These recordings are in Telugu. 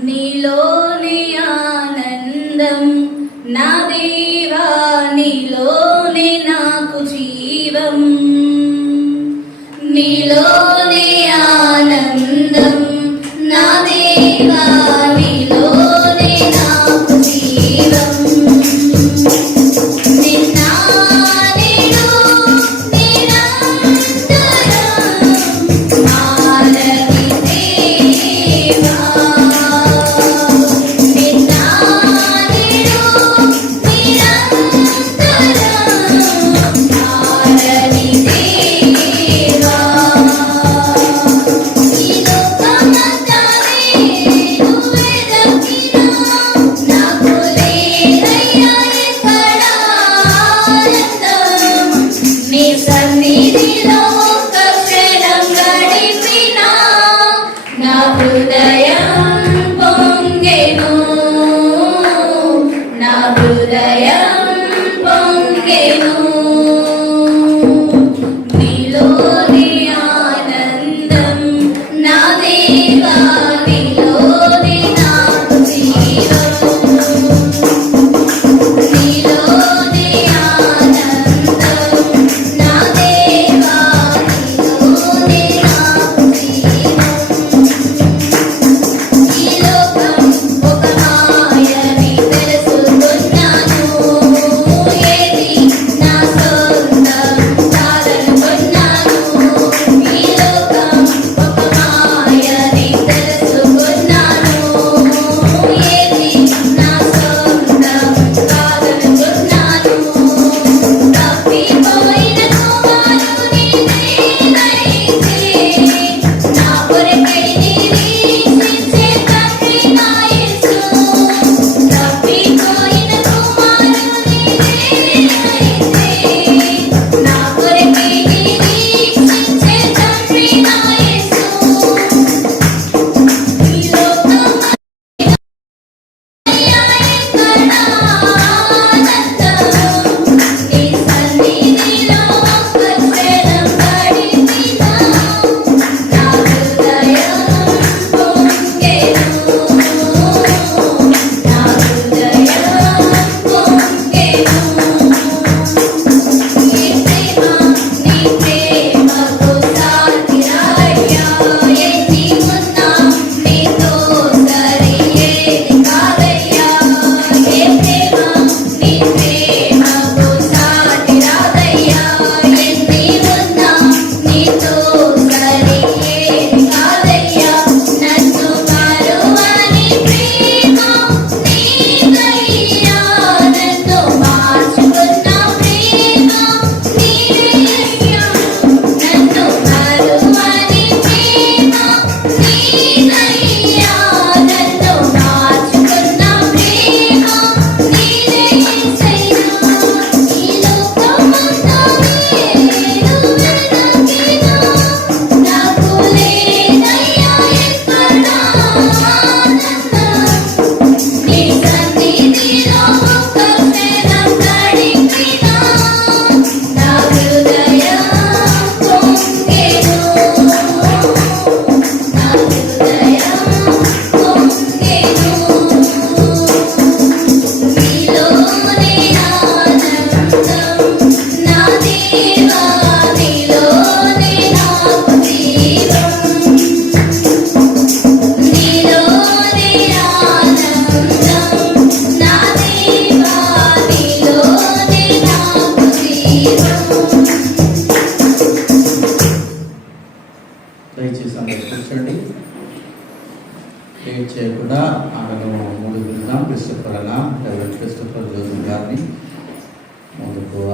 నీలోని ఆనందం నా దేవా, నీలోని నాకు జీవం. నీలోని ఆనందం నా దేవా, నీలోని నాకు జీవం.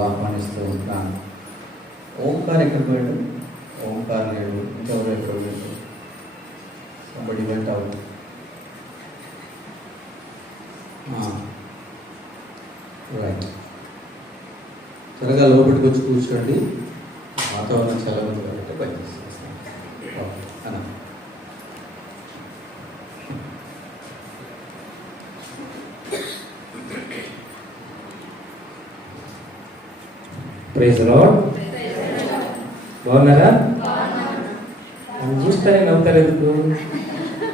ఆహ్వానిస్తూ ఉంటాను. ఓంకార్ ఎక్కడ పోయాడు? ఓంకార్ లేడు. ఇంకెవరు ఎక్కడ పోయాడు? సంబడి వెంట రైట్. త్వరగా లోపలికి వచ్చి కూర్చోండి. వాతావరణం చాలా ఉంది కాబట్టి పనిచేస్తాను. Praise lord. బాగున్నారా? నన్ను చూస్తానే నవ్వుతారు. ఎందుకు?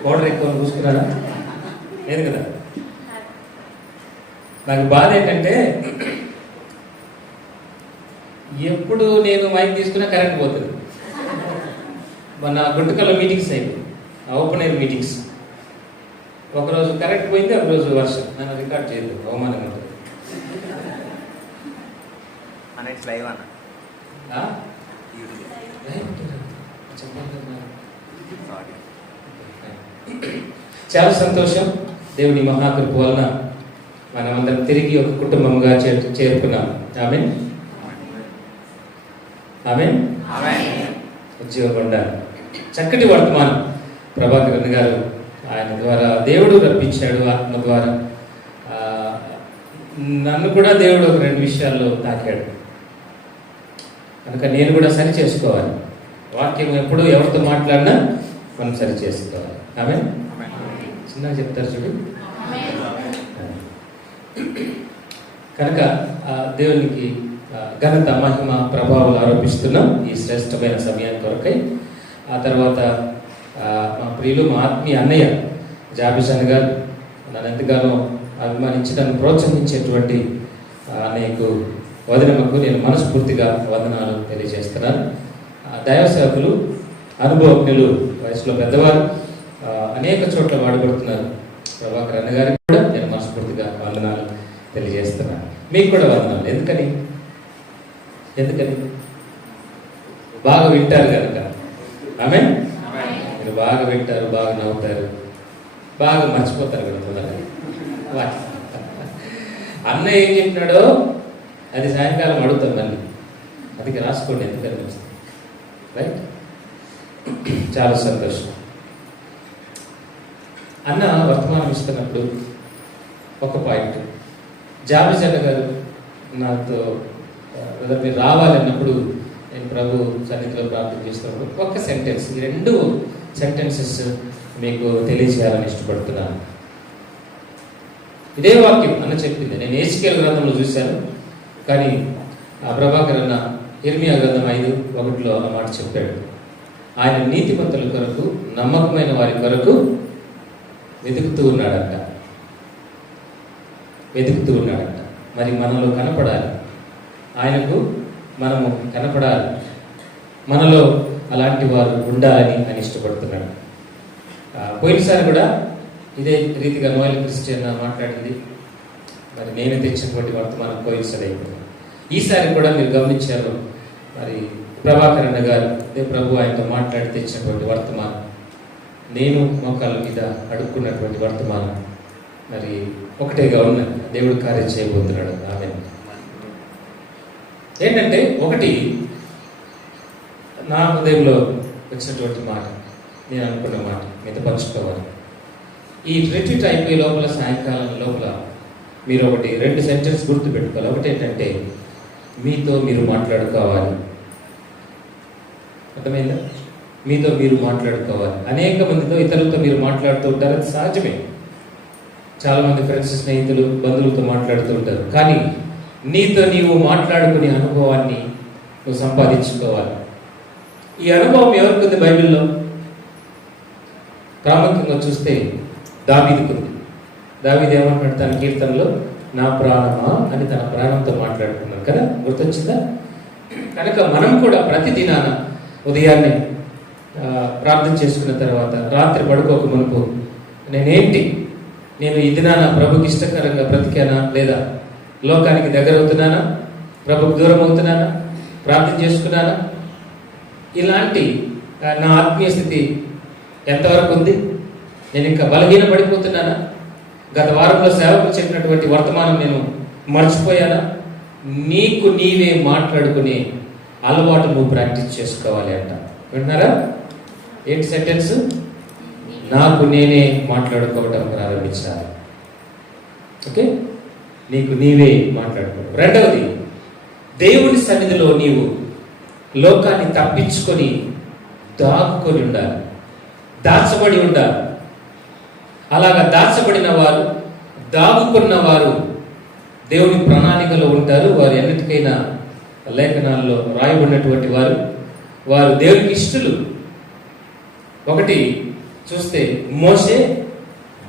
పౌడర్ ఎక్కువ పూసుకున్నారా? లేదు కదా. నాకు బాధ ఏంటంటే ఎప్పుడు నేను మైక్ తీసుకున్నా కరెంట్ పోతుంది. మన గుంటకల్లో మీటింగ్స్ అయింది, ఓపెన్ ఎయిర్ మీటింగ్స్. ఒకరోజు కరెంట్ పోయింది, ఒకరోజు వర్షం. నన్ను రికార్డ్ చేయలేదు, అవమానంగా ఉంటుంది. లైవ్ అన్న ఆ? చాలా సంతోషం. దేవుని మహాకృప వలన మనమందరం తిరిగి ఒక కుటుంబంగా చేరుకున్నాం. ఆమేన్, ఆమేన్. ఉద్యోగం ఉండాలి. చక్కటి వర్తమానం ప్రభాకరన్ గారు ఆయన ద్వారా దేవుడు రప్పించాడు, ఆత్మ ద్వారా. నన్ను కూడా దేవుడు ఒక 2 విషయాల్లో తాకాడు. కనుక నేను కూడా సరి చేసుకోవాలి. వాక్యం ఎప్పుడు ఎవరితో మాట్లాడినా మనం సరి చేసుకోవాలి. ఆమేన్. చిన్నగా చెప్తారు చూడు. కనుక దేవునికి ఘనత, మహిమ, ప్రభావాలు ఆరోపిస్తున్నాం ఈ శ్రేష్టమైన సమయాన్ని కొరకై. ఆ తర్వాత మా ప్రియులు, మా ఆత్మీయ అన్నయ్య జాబిషాన్ గారు నన్ను ఎంతగానో అభిమానించి నన్ను ప్రోత్సహించేటువంటి అన్నయ్యకు, వదినమ్మకు నేను మనస్ఫూర్తిగా వందనాలు తెలియజేస్తున్నాను. దైవ సేవకులు, అనుభవజ్ఞులు, వయసులో పెద్దవారు, అనేక చోట్ల వాడబడుతున్నారు. ప్రభాకర్ అన్న గారికి కూడా నేను మనస్ఫూర్తిగా వందనాలు తెలియజేస్తున్నాను. మీకు కూడా వందనాలు. ఎందుకని బాగా వింటారు కనుక. ఆమేన్. మీరు బాగా వింటారు, బాగా నవ్వుతారు, బాగా మర్చిపోతారు కదా తొందరగా. అన్న ఏం చెప్పినాడో అది సాయంకాలం అడుగుతాం మళ్ళీ. అది రాసుకోండి, ఎందుకని వస్తుంది. రైట్. చాలా సంతోషం. అన్న వర్తమానం ఇస్తున్నప్పుడు ఒక పాయింట్, జాబిజన్న గారు నాతో మీరు రావాలన్నప్పుడు నేను ప్రభు సన్నిధిలో ప్రార్థన చేస్తున్నప్పుడు ఒక సెంటెన్స్, ఈ 2 సెంటెన్సెస్ మీకు తెలియజేయాలని ఇష్టపడుతున్నాను. ఇదే వాక్యం అన్న చెప్పింది. నేను ఎహెజ్కేలు గ్రంథంలో చూశాను, కానీ ఆ ప్రభాకర్ అన్న ఇర్మియా గ్రంథం 5:1 ఆ మాట చెప్పాడు. ఆయన నీతిమంతుల కొరకు, నమ్మకమైన వారి కొరకు వెతుకుతూ ఉన్నాడంట. మరి మనలో కనపడాలి, ఆయనకు మనము కనపడాలి, మనలో అలాంటి వారు ఉండాలని ఆయన ఇష్టపడుతున్నాడు. పోయినసారి కూడా ఇదే రీతిగా నోయల్ క్రిస్టియన్ మాట్లాడింది. మరి నేను తెచ్చినటువంటి వర్తమానం పోయినసారి అయిపోయింది. ఈసారి కూడా మీరు గమనించారు, మరి ప్రభాకర్ అన్న గారు ప్రభు ఆయనతో మాట్లాడి తెచ్చినటువంటి వర్తమానం, నేను మోకాళ్ళ మీద అడుక్కున్నటువంటి వర్తమానం మరి ఒకటేగా ఉన్న దేవుడు కార్యం చేయబోతున్నాడు. ఆమేన్. ఏంటంటే ఒకటి నా హృదయంలో వచ్చినటువంటి మాట, నేను అనుకున్న మాట మీతో పంచుకోవాలి. ఈ రిట్రీట్ అయిపోయే లోపల, సాయంకాలం లోపల మీరు 2 సెంటెన్స్ గుర్తు పెట్టుకోవాలి. ఒకటి ఏంటంటే మీతో మీరు మాట్లాడుకోవాలి. అర్థమైందా? మీతో మీరు మాట్లాడుకోవాలి. అనేక మందితో, ఇతరులతో మీరు మాట్లాడుతూ ఉంటారు, అది సహజమే. చాలామంది ఫ్రెండ్స్, స్నేహితులు, బంధువులతో మాట్లాడుతూ ఉంటారు. కానీ నీతో నీవు మాట్లాడుకునే అనుభవాన్ని నువ్వు సంపాదించుకోవాలి. ఈ అనుభవం ఎవరికి ఉంది బైబిల్లో? ప్రాముఖ్యంగా చూస్తే దావీదుకుంది. దావీదు ఏమంటున్నాడు తన కీర్తనలో? నా ప్రాణమా అని తన ప్రాణంతో మాట్లాడుకున్నాడు కదా, గుర్తొచ్చిందా? కనుక మనం కూడా ప్రతి దినాన ఉదయాన్నే ప్రార్థన చేసుకున్న తర్వాత, రాత్రి పడుకోక మునుపు, నేను ఈ దినాన ప్రభుకి ఇష్టకరంగా బ్రతికానా, లేదా లోకానికి దగ్గర అవుతున్నానా, ప్రభుకు దూరం అవుతున్నానా, ప్రార్థన చేసుకున్నానా, ఇలాంటి నా ఆత్మీయ స్థితి ఎంతవరకు ఉంది, నేను ఇంకా బలహీన పడిపోతున్నానా, గత వారంలో సేవకులు చెప్పినటువంటి వర్తమానం నేను మర్చిపోయానా, నీకు నీవే మాట్లాడుకునే అలవాటు నువ్వు ప్రాక్టీస్ చేసుకోవాలి అంట. వింటున్నారా? ఏంటి సెంటెన్స్? నాకు నేనే మాట్లాడుకోవటం ప్రారంభించాలి. ఓకే, నీకు నీవే మాట్లాడుకోవడం. రెండవది, దేవుని సన్నిధిలో నీవు లోకాన్ని తప్పించుకొని దాక్కుని ఉండాలి, దాచబడి ఉండాలి. అలాగా దాచబడిన వారు, దాగుకున్న వారు దేవుని ప్రణాళికలో ఉంటారు. వారు ఎన్నిటికైనా లేఖనాల్లో రాయబడినటువంటి వారు దేవునికి ఇష్టలు. ఒకటి చూస్తే మోషే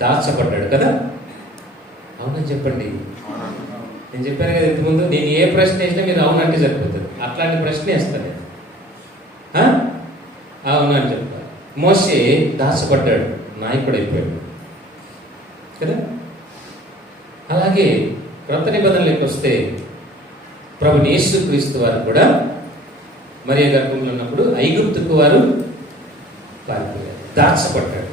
దాచబడ్డాడు కదా. అవునని చెప్పండి. నేను చెప్పాను కదా ఇంతకుముందు, నేను ఏ ప్రశ్న వేసినా మీరు అవునంటే సరిపోతుంది. అట్లాంటి ప్రశ్న వేస్తాను నేను. అవునని చెప్తాను. మోషే దాచబడ్డాడు, నాయకుడు అయిపోయాడు కదా. అలాగే క్రొత్త నిబంధనలోకి వస్తే ప్రభుని యేసుక్రీస్తు వారు కూడా మరియ గర్భంలో ఉన్నప్పుడు ఐగుప్తుకు వారు పారిపోయారు, దాచబడ్డాడు.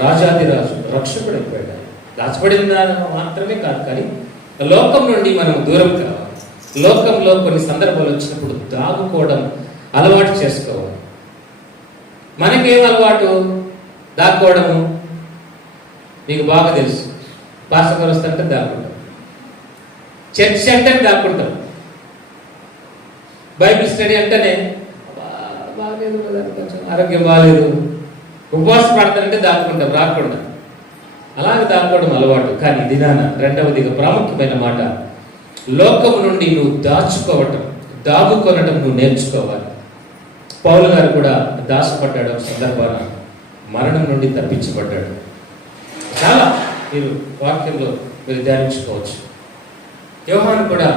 రాజాదిరాజు రక్షకుడు అయిపోయాడు. దాచబడిన మాత్రమే కాదు, కానీ లోకం నుండి మనం దూరం కావాలి. లోకంలో కొన్ని సందర్భాలు వచ్చినప్పుడు దాగుకోవడం అలవాటు చేసుకోవాలి. మనకేం అలవాటు? దాక్కోవడము. మీకు బాగా తెలుసు. పాస్టర్ వస్తుంటే దాక్కుంటాం, చర్చ్ అంటే దాక్కుంటాం, బైబిల్ స్టడీ అంటేనే బాగలేదు, కొంచెం ఆరోగ్యం బాగలేదు, ఉపవాసం పడతానంటే దాక్కుంటాం, రాకుండా. అలాగే దాక్కోవడం అలవాటు. కానీ దినాన రెండవదిగా ప్రాముఖ్యమైన మాట, లోకం నుండి నువ్వు దాగుకొనటం నువ్వు నేర్చుకోవాలి. పౌలు గారు కూడా దాచబడ్డాడు. ఒక సందర్భాన మరణం నుండి తప్పించబడ్డాడు. చాలా మీరు వాక్యంలో మీరు ధ్యానించుకోవచ్చు. యోహాను కూడా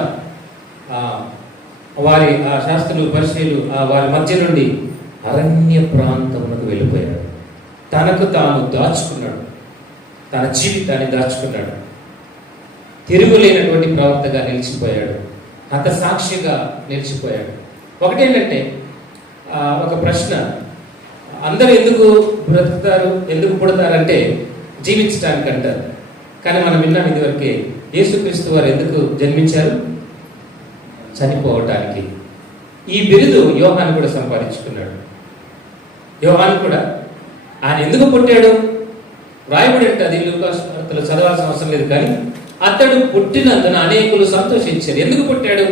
వారి శాస్త్రులు పరిశీలు వారి మధ్య నుండి అరణ్య ప్రాంతమునకు వెళ్ళిపోయాడు. తనకు తాను దాచుకున్నాడు, తన జీవితాన్ని దాచుకున్నాడు. తిరుగులేనటువంటి ప్రవక్తగా నిలిచిపోయాడు, హత సాక్షిగా నిలిచిపోయాడు. ఒకటేంటంటే ఒక ప్రశ్న, అందరూ ఎందుకు బ్రతుకుతారు, ఎందుకు పుడతారంటే జీవించడానికి అంటారు. కానీ మనం విన్నాం ఇదివరకే, యేసుక్రీస్తు వారు ఎందుకు జన్మించారు? చనిపోవటానికి. ఈ బిరుదు యోహాను కూడా సంపాదించుకున్నాడు. యోహాను కూడా ఆయన ఎందుకు పుట్టాడు? రాయబడి అంటే అది లూకాసు వార్తలో చదవాల్సిన అవసరం లేదు, కానీ అతడు పుట్టినందున అనేకులు సంతోషించారు. ఎందుకు పుట్టాడు?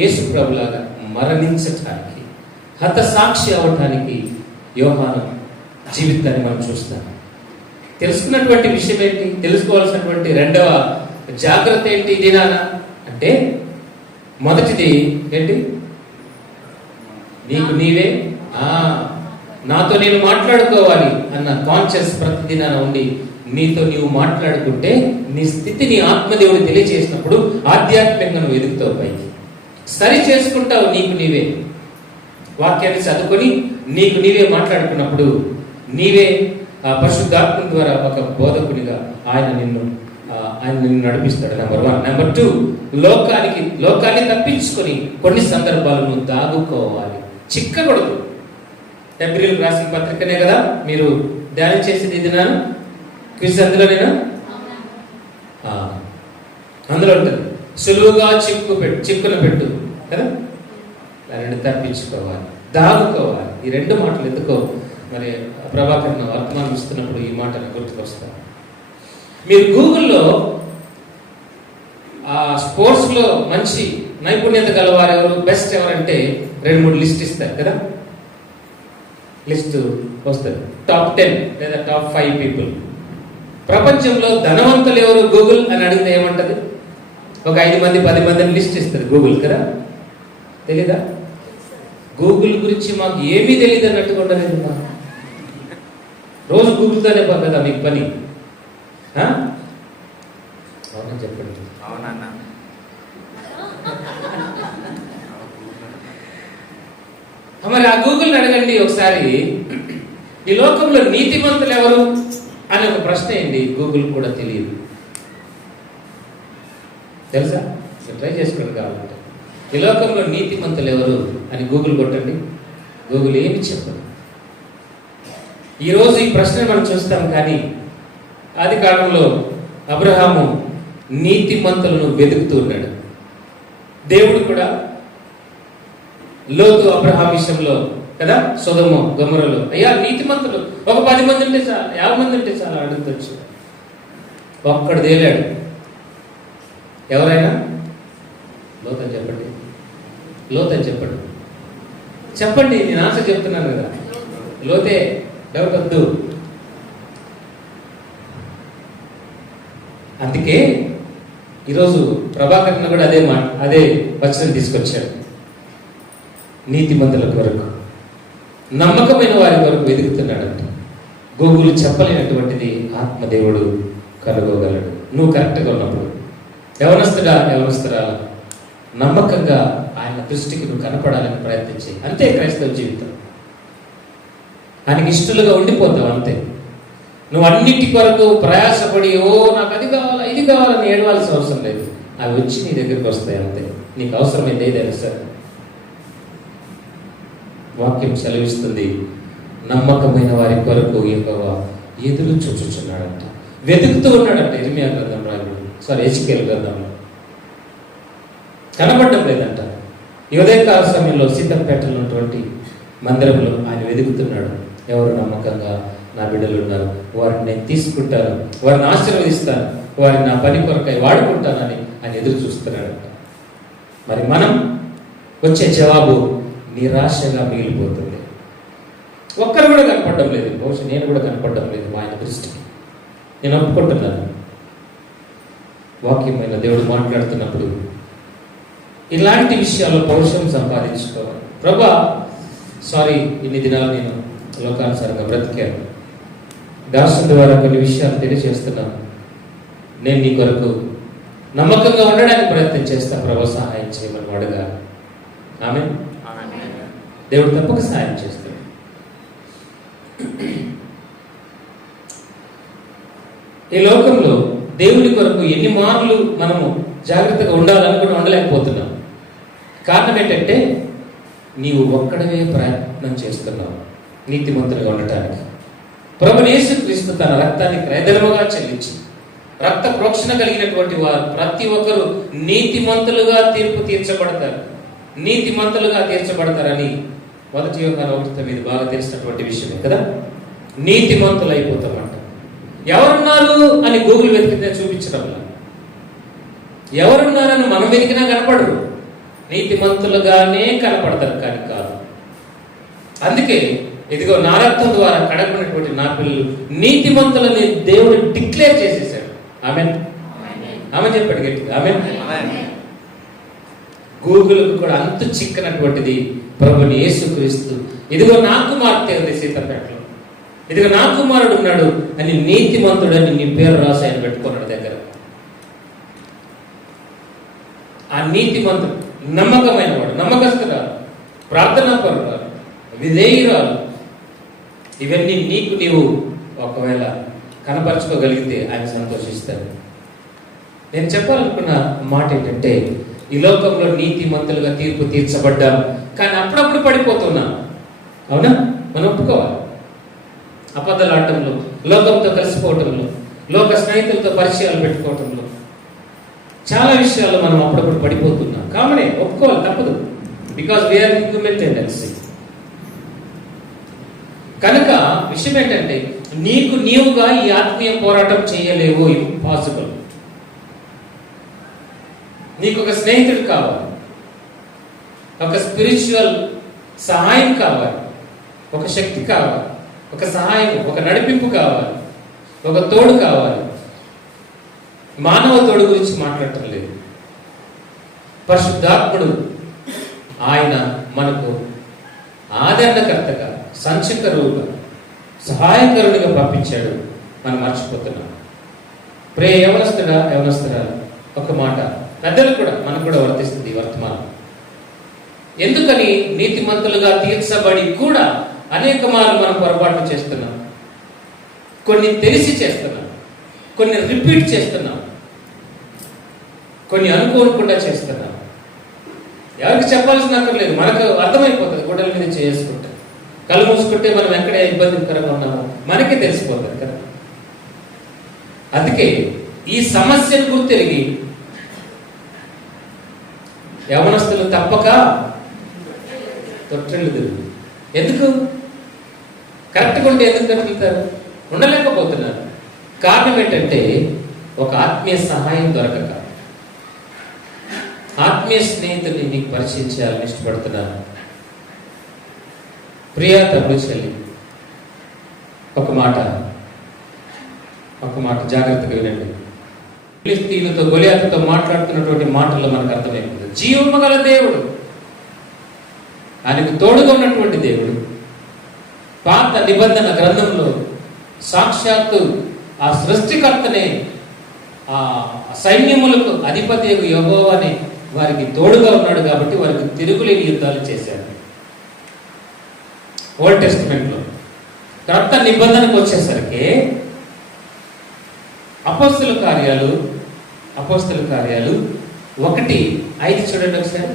యేసు ప్రభులాగా మరణించటానికి, హత సాక్షి అవటానికి యోహాను జీవితాన్ని మనం చూస్తాం. తెలుసుకున్నటువంటి విషయం ఏంటి? తెలుసుకోవాల్సినటువంటి రెండవ జాగ్రత్త ఏంటి దినాన అంటే, మొదటిది ఏంటి? నీకు నీవే నాతో నేను మాట్లాడుకోవాలి అన్న కాన్షియస్ ప్రతిదినాన ఉండి నీతో నీవు మాట్లాడుకుంటే నీ స్థితిని ఆత్మదేవుడు తెలియజేసినప్పుడు ఆధ్యాత్మికంగా నువ్వు ఎదుగుతావు, పైకి సరి చేసుకుంటావు. నీకు నీవే వాక్యాన్ని చదువుకొని నీకు నీవే మాట్లాడుకున్నప్పుడు నీవే పరిశుద్ధాత్మ ద్వారా ఒక బోధకునిగా ఆయన నిన్ను నడిపిస్తాడు. నెంబర్ 1. నెంబర్ 2, లోకాన్ని తప్పించుకొని కొన్ని సందర్భాలు నువ్వు దాగుకోవాలి, చిక్కకూడదు. ఏప్రిల్ రాసిన పత్రికనే కదా మీరు ధ్యానం చేసేది. ఇది నాను క్విజ్ అందులోనేనా? అందులో ఉంటుంది, సులువుగా చిక్కున పెట్టు కదా. దానిని తప్పించుకోవాలి, దాగుకోవాలి. ఈ రెండు మాటలు ఎందుకో మరి ప్రభాకరణ వర్తమానం ఇస్తున్నప్పుడు ఈ మాటను గుర్తుకొస్తాను. మీరు గూగుల్లో స్పోర్ట్స్లో మంచి నైపుణ్యత గలవారు ఎవరు, బెస్ట్ ఎవరంటే 2-3 లిస్ట్ ఇస్తారు కదా. లిస్ట్ వస్తుంది, టాప్ 10 లేదా టాప్ 5 పీపుల్. ప్రపంచంలో ధనవంతులు ఎవరు గూగుల్ అని అడిగితే ఏమంటది? ఒక 5 మంది 10 మందిని లిస్ట్ ఇస్తారు గూగుల్ కదా. తెలీదా? గూగుల్ గురించి మాకు ఏమీ తెలియదు అన్నట్టుగా ఉండలేదు. రోజు గూగుల్తోనే కదా మీకు పని. అవునా చెప్పండి. అవునన్నా. మరి ఆ గూగుల్ని అడగండి ఒకసారి, ఈ లోకంలో నీతిమంతులు ఎవరు అని ఒక ప్రశ్న ఏంటి, గూగుల్ కూడా తెలియదు. తెలుసా? ట్రై చేసుకోండి కావాలంటే. ఈ లోకంలో నీతిమంతులు ఎవరు అని గూగుల్ కొట్టండి, గూగుల్ ఏమి చెప్పదు. ఈరోజు ఈ ప్రశ్న మనం చూస్తాం, కానీ ఆది కాలంలో అబ్రహాము నీతిమంతులను వెతుకుతూ ఉన్నాడు. దేవుడు కూడా లోతు అబ్రహాం విషయంలో కదా, సొదొమ గొమొర్రాలో, అయ్యా నీతిమంతులు ఒక 10 మంది ఉంటే చాలా, 50 మంది ఉంటే చాలా అడుగుతొచ్చు. ఒక్కడు తేలాడు. ఎవరైనా లోతని చెప్పండి, లోతని చెప్పండి, చెప్పండి. నేను ఆన్సర్ చెప్తున్నాను కదా, లోతే, డౌట్ వద్దు. అందుకే ఈరోజు ప్రభాకరణ కూడా అదే వచనం తీసుకొచ్చాడు. నీతిమంతుల కొరకు, నమ్మకమైన వారి కొరకు వెతుకుతున్నాడంట. గూగుల్ చెప్పలేనటువంటిది ఆత్మదేవుడు కనుగోగలడు. నువ్వు కరెక్ట్గా ఉన్నప్పుడు యవనస్తురా నమ్మకంగా ఆయన దృష్టికి నువ్వు కనపడాలని ప్రయత్నించి, అంతే క్రైస్తవ జీవితం. ఆయనకి ఇష్టలుగా ఉండిపోతావు అంతే. నువ్వు అన్నిటి కొరకు ప్రయాసపడి నాకు అది కావాలా ఇది కావాలని ఏడవాల్సిన అవసరం లేదు. అవి వచ్చి నీ దగ్గరికి వస్తాయి అంతే. నీకు అవసరమైంది ఏదైనా సరే. వాక్యం సెలవిస్తుంది, నమ్మకమైన వారి కొరకు యెహోవా ఎదురు చూచుచున్నాడంట, వెతుకుతూ ఉన్నాడంట. ఇర్మియా గ్రంథం ఎజికేల్ గ్రంథంలో కనబడడం లేదంట. ఈ ఉదయకాల సమయంలో సీతంపేటలో ఉన్నటువంటి మందిరంలో ఆయన వెతుకుతున్నాడు. ఎవరు నమ్మకంగా నా బిడ్డలు ఉన్నారు, వారిని నేను తీసుకుంటాను, వారిని ఆశీర్వదిస్తాను, వారిని నా పని కొరకై వాడుకుంటానని ఆయన ఎదురు చూస్తున్నాడంట. మరి మనం వచ్చే జవాబు నిరాశగా మిగిలిపోతుంది. ఒక్కరు కూడా కనపడడం లేదు. బహుశా నేను కూడా కనపడడం లేదు ఆయన దృష్టికి. నేను ఒప్పుకుంటున్నాను. వాక్యమైన దేవుడు మాట్లాడుతున్నప్పుడు ఇలాంటి విషయాల్లో పౌరుషం సంపాదించుకోవాలి. ప్రభా ఇన్ని దినాలు నేను లోకానుసారంగా బ్రతికాను, దాసుల ద్వారా కొన్ని విషయాలు తెలియజేస్తున్నాను. నేను నీ కొరకు నమ్మకంగా ఉండడానికి ప్రయత్నం చేస్తా. ప్రభా సహాయం చేయమని అడగాలి. ఆమేన్. దేవుడు తప్పక సహాయం చేస్తాడు. ఈ లోకంలో దేవుని కొరకు ఎన్ని మార్లు మనము జాగ్రత్తగా ఉండాలనుకుని ఉండలేకపోతున్నాం. కారణం ఏంటంటే నీవు ఒక్కడవే ప్రయత్నం చేస్తున్నావు నీతిమంతులుగా ఉండటానికి. ప్రభువైన యేసుక్రీస్తు తన రక్తాన్ని క్రయధనముగా చెల్లించి రక్త ప్రోక్షణ కలిగినటువంటి వారు ప్రతి ఒక్కరూ నీతిమంతులుగా తీర్పు తీర్చబడతారు, నీతిమంతులుగా తీర్చబడతారని 1 యోహాను 1:9 బాగా తెలిసినటువంటి విషయమే కదా. నీతిమంతులు అయిపోతామంట. ఎవరున్నారు అని గూగుల్ వెతికితే చూపించడంలా, ఎవరున్నారని మనం వెతికినా కనపడరు, నీతిమంతులుగానే కనపడతారు కానీ కాదు. అందుకే ఇదిగో నా రక్తం ద్వారా కడగబడినటువంటి నా పిల్లలు నీతిమంతులని దేవుడు డిక్లేర్ చేసేసాడు. ఆమేన్. ఆమె చెప్పాడు గట్టిగా ఆమేన్. గూగుల్కు కూడా అంతు చిక్కనటువంటిది ప్రభువైన యేసుక్రీస్తు. ఇదిగో నా కుమార్తె ఉంది సీతంపేటలో, ఇదిగో నా కుమారుడు ఉన్నాడు అని నీతిమంతుడని నీ పేరు రాసి ఆయన పెట్టుకున్నాడు దగ్గర. ఆ నీతిమంతుడు నమ్మకమైన వాడు, నమ్మకస్తురాలు, ప్రార్థనా పరురాలు, విధేయురాలు, ఇవన్నీ నీవు ఒకవేళ కనపరచుకోగలిగితే ఆయన సంతోషిస్తాడు. నేను చెప్పాలనుకున్న మాట ఏంటంటే, ఈ లోకంలో నీతిమంతులుగా తీర్పు తీర్చబడ్డాం, కానీ అప్పుడప్పుడు పడిపోతున్నాం. అవునా? మనం ఒప్పుకోవాలి. అబద్ధాలు ఆడటంలో, లోకంతో కలిసిపోవటంలో, లోక స్నేహితులతో పరిచయాలు పెట్టుకోవటంలో, చాలా విషయాల్లో మనం అప్పుడప్పుడు పడిపోతున్నాం. కామనే, ఒప్పుకోవాలి, తప్పదు. Because we are human tendency. కనుక విషయం ఏంటంటే, నీవుగా ఈ ఆత్మీయ పోరాటం చేయలేవు, ఇంపాసిబుల్. నీకు ఒక స్నేహితుడు కావాలి, ఒక స్పిరిచువల్ సహాయం కావాలి, ఒక శక్తి కావాలి, ఒక సహాయం, ఒక నడిపింపు కావాలి, ఒక తోడు కావాలి. మానవ తోడు గురించి మాట్లాడటం లేదు. పరిశుద్ధాత్ముడు ఆయన మనకు ఆదరణకర్తగా, సంచకరువుగా, సహాయకరుడిగా పంపించాడు. మనం మర్చిపోతున్నాం. యవనస్తురా ఒక మాట పెద్దలు కూడా మనకు కూడా వర్తిస్తుంది వర్తమానం. ఎందుకని నీతిమంతులుగా తీర్చబడి కూడా అనేక మార్లు మనం పొరపాట్లు చేస్తున్నాం. కొన్ని తెలిసి చేస్తున్నాం, కొన్ని రిపీట్ చేస్తున్నాం, కొన్ని అనుకోకుండా చేస్తున్నాం. ఎవరికి చెప్పాల్సిన అక్కర్లేదు, మనకు అర్థమైపోతుంది. గుడ్డల మీద చేసుకుంటే, కళ్ళు మూసుకుంటే మనం ఎక్కడ ఇబ్బందికరంగా ఉన్నామో మనకే తెలిసిపోతుంది కదా. అందుకే ఈ సమస్యను గుర్తెరిగి యవనస్తులు తప్పక తొట్టిల్లుదురు. ఎందుకు? కరెక్ట్గా ఉంటే ఎందుకు తొట్టిల్లుతారు? ఉండలేకపోతున్నారు. కారణం ఏంటంటే, ఒక ఆత్మీయ సహాయం దొరకక, ఆత్మీయ స్నేహితుడిని నీకు పరిచయం చేయాలని ఇష్టపడుతున్నాను. ప్రియా తమ్ముడు చెల్లి, ఒక మాట జాగ్రత్తగా వినండి. ఫిలిష్తీయులతో గొలియాతుతో మాట్లాడుతున్నటువంటి మాటల్లో మనకు అర్థమైపోతుంది. జీవము గల దేవుడు, ఆయనకు తోడుగా ఉన్నటువంటి దేవుడు, పాత నిబంధన గ్రంథంలో సాక్షాత్తు ఆ సృష్టికర్తనే, ఆ సైన్యములకు అధిపతి యెహోవానే వారికి తోడుగా ఉన్నాడు కాబట్టి వారికి తిరుగులేని యుద్ధాలు చేశారు. ఓల్డ్ టెస్టిమెంట్లో. క్రొత్త నిబంధనకు వచ్చేసరికి అపోస్తల కార్యాలు 1:5 చూడండి ఒకసారి.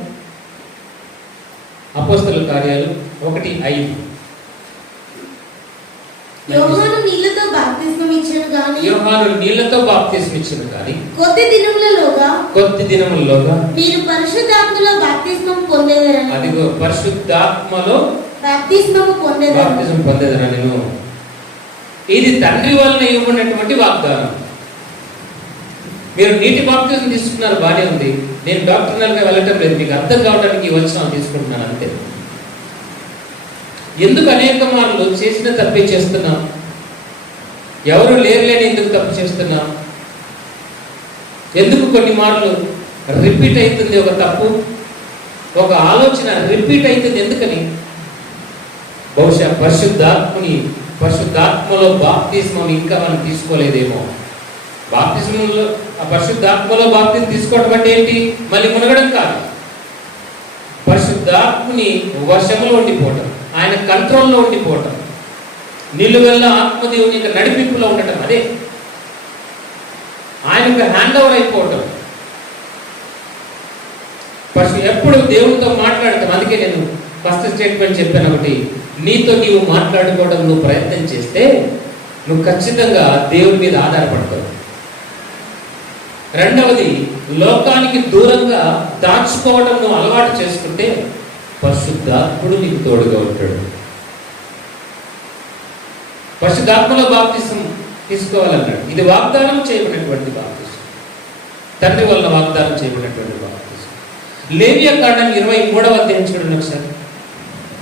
అపోస్తల కార్యాలు 1:5. యోహాను నీళ్లతో బాప్తిస్మం ఇచ్చెను గాని కొద్ది దినములలోగా మీరు పరిశుద్ధాత్మలో బాప్తిస్మం పొందెదరని. అదిగో పరిశుద్ధాత్మలో బాప్తిస్మం పొందెదరని. ఇది తండ్రి వలన ఇవ్వబడినటువంటి వాగ్దానం. మీరు నీటి బాప్తిజం తీసుకున్నారు, బానే ఉంది. నేను డాక్టర్నల్గా వెళ్ళటం లేదు, మీకు అర్థం కావడానికి ఈ వచనం తీసుకుంటున్నాను అంతే. ఎందుకు అనేక మార్లు చేసిన తప్పే చేస్తున్నాం? ఎవరు లేని ఎందుకు తప్పు చేస్తున్నాం? ఎందుకు కొన్ని మార్లు రిపీట్ అవుతుంది ఒక తప్పు, ఒక ఆలోచన రిపీట్ అవుతుంది? ఎందుకని? బహుశా పరిశుద్ధాత్మలో బాప్తిస్మం ఇంకా మనం తీసుకోలేదేమో. బాప్తిస్మంలో పరిశుద్ధాత్మలో బాప్తిస్మం తీసుకోవడం అంటే ఏంటి? మళ్ళీ మునగడం కాదు. పరిశుద్ధాత్మని వశములో ఉండిపోవటం, ఆయన కంట్రోల్లో ఉండిపోవటం, నిలువెల్ల ఆత్మదేవుని యొక్క నడిపింపులో ఉండటం, అదే ఆయనకు హ్యాండ్ ఓవర్ అయిపోవటం. ఎప్పుడు దేవునితో మాట్లాడటం. అందుకే నేను ఫస్ట్ స్టేట్మెంట్ చెప్పాను ఒకటి, నీతో నీవు మాట్లాడుకోవడం నువ్వు ప్రయత్నం చేస్తే నువ్వు ఖచ్చితంగా దేవుని మీద ఆధారపడతావు. రెండవది, లోకానికి దూరంగా దాచుకోవడం నువ్వు అలవాటు చేసుకుంటే పరిశుద్ధాత్ముడు నీకు తోడుగా ఉంటాడు. పరిశుద్ధాత్మలో బాప్తిసం తీసుకోవాలన్నాడు. ఇది వాగ్దానం చేయబడినటువంటి బాప్తిసం, తండ్రి వలన వాగ్దానం చేయబడినటువంటి బాప్తిసం. లేవియాకాండం 23వ అధ్యాయం చూడండి ఒకసారి.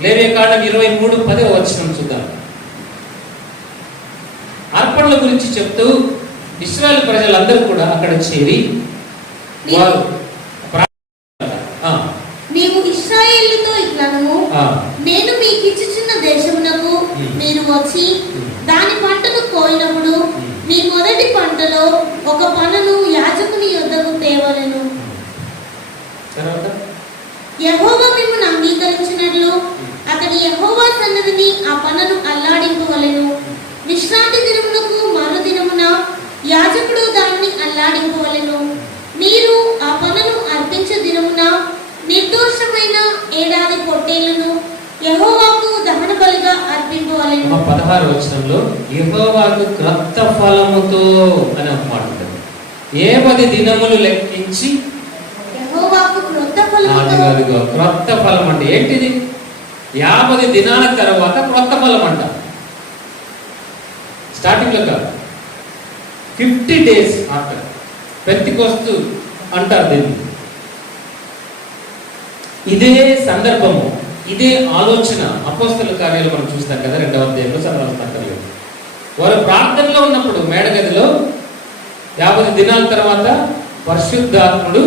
లేవియాకాండం 23:10 చూద్దాం. అర్పణల గురించి చెప్తూ ఇశ్రాయేలు ప్రజలందరూ కూడా అక్కడ చేరి వారు నీవు ఇశ్రాయేలుతో ఇట్లను, నేను మీకు ఇచ్చుచున్న దేశమునకు మీరు వచ్చి దాని పంటను కోయినప్పుడు మీ మొదటి పంటలో ఒక పనును యాజకుని యొద్దకు తేవలెను. యెహోవా మిమ్మును అంగీకరించినట్లు అతని యెహోవా సన్నిధిని ఆ పనును అల్లాడింపవలెను. విశ్రాంతి దినమునకు మరు దినమున యాజకుడు దాన్ని అల్లాడింపవలెను. మీరు ఆ పనును అర్పించే దినమున నిర్దోషమైన ఏడాది పొట్టేళ్లను యెహోవాకు దహన బలిగా అర్పింపవలెను. 16వ వచనంలో యెహోవాకు క్రొత్త ఫలముతో అని ఒక మాట ఉంటుంది. 10 దినములు లెక్కించి యెహోవాకు క్రొత్త ఫలముతో. క్రొత్త ఫలం అంటే ఏంటిది? 50 దినాల తర్వాత క్రొత్త ఫలం అంట. స్టార్టింగ్ లో కాదు, 50 డేస్ ఆఫ్టర్ పెంతెకోస్తు అంటారు దీన్ని. ఇదే సందర్భము, ఇదే ఆలోచన అపోస్తల కార్యాలు మనం చూస్తాం కదా, 2వ అధ్యాయంలో చదవాల్సిన. వారు ప్రార్థనలో ఉన్నప్పుడు మేడగదిలో 50 దినాల తర్వాత పరిశుద్ధాత్ముడు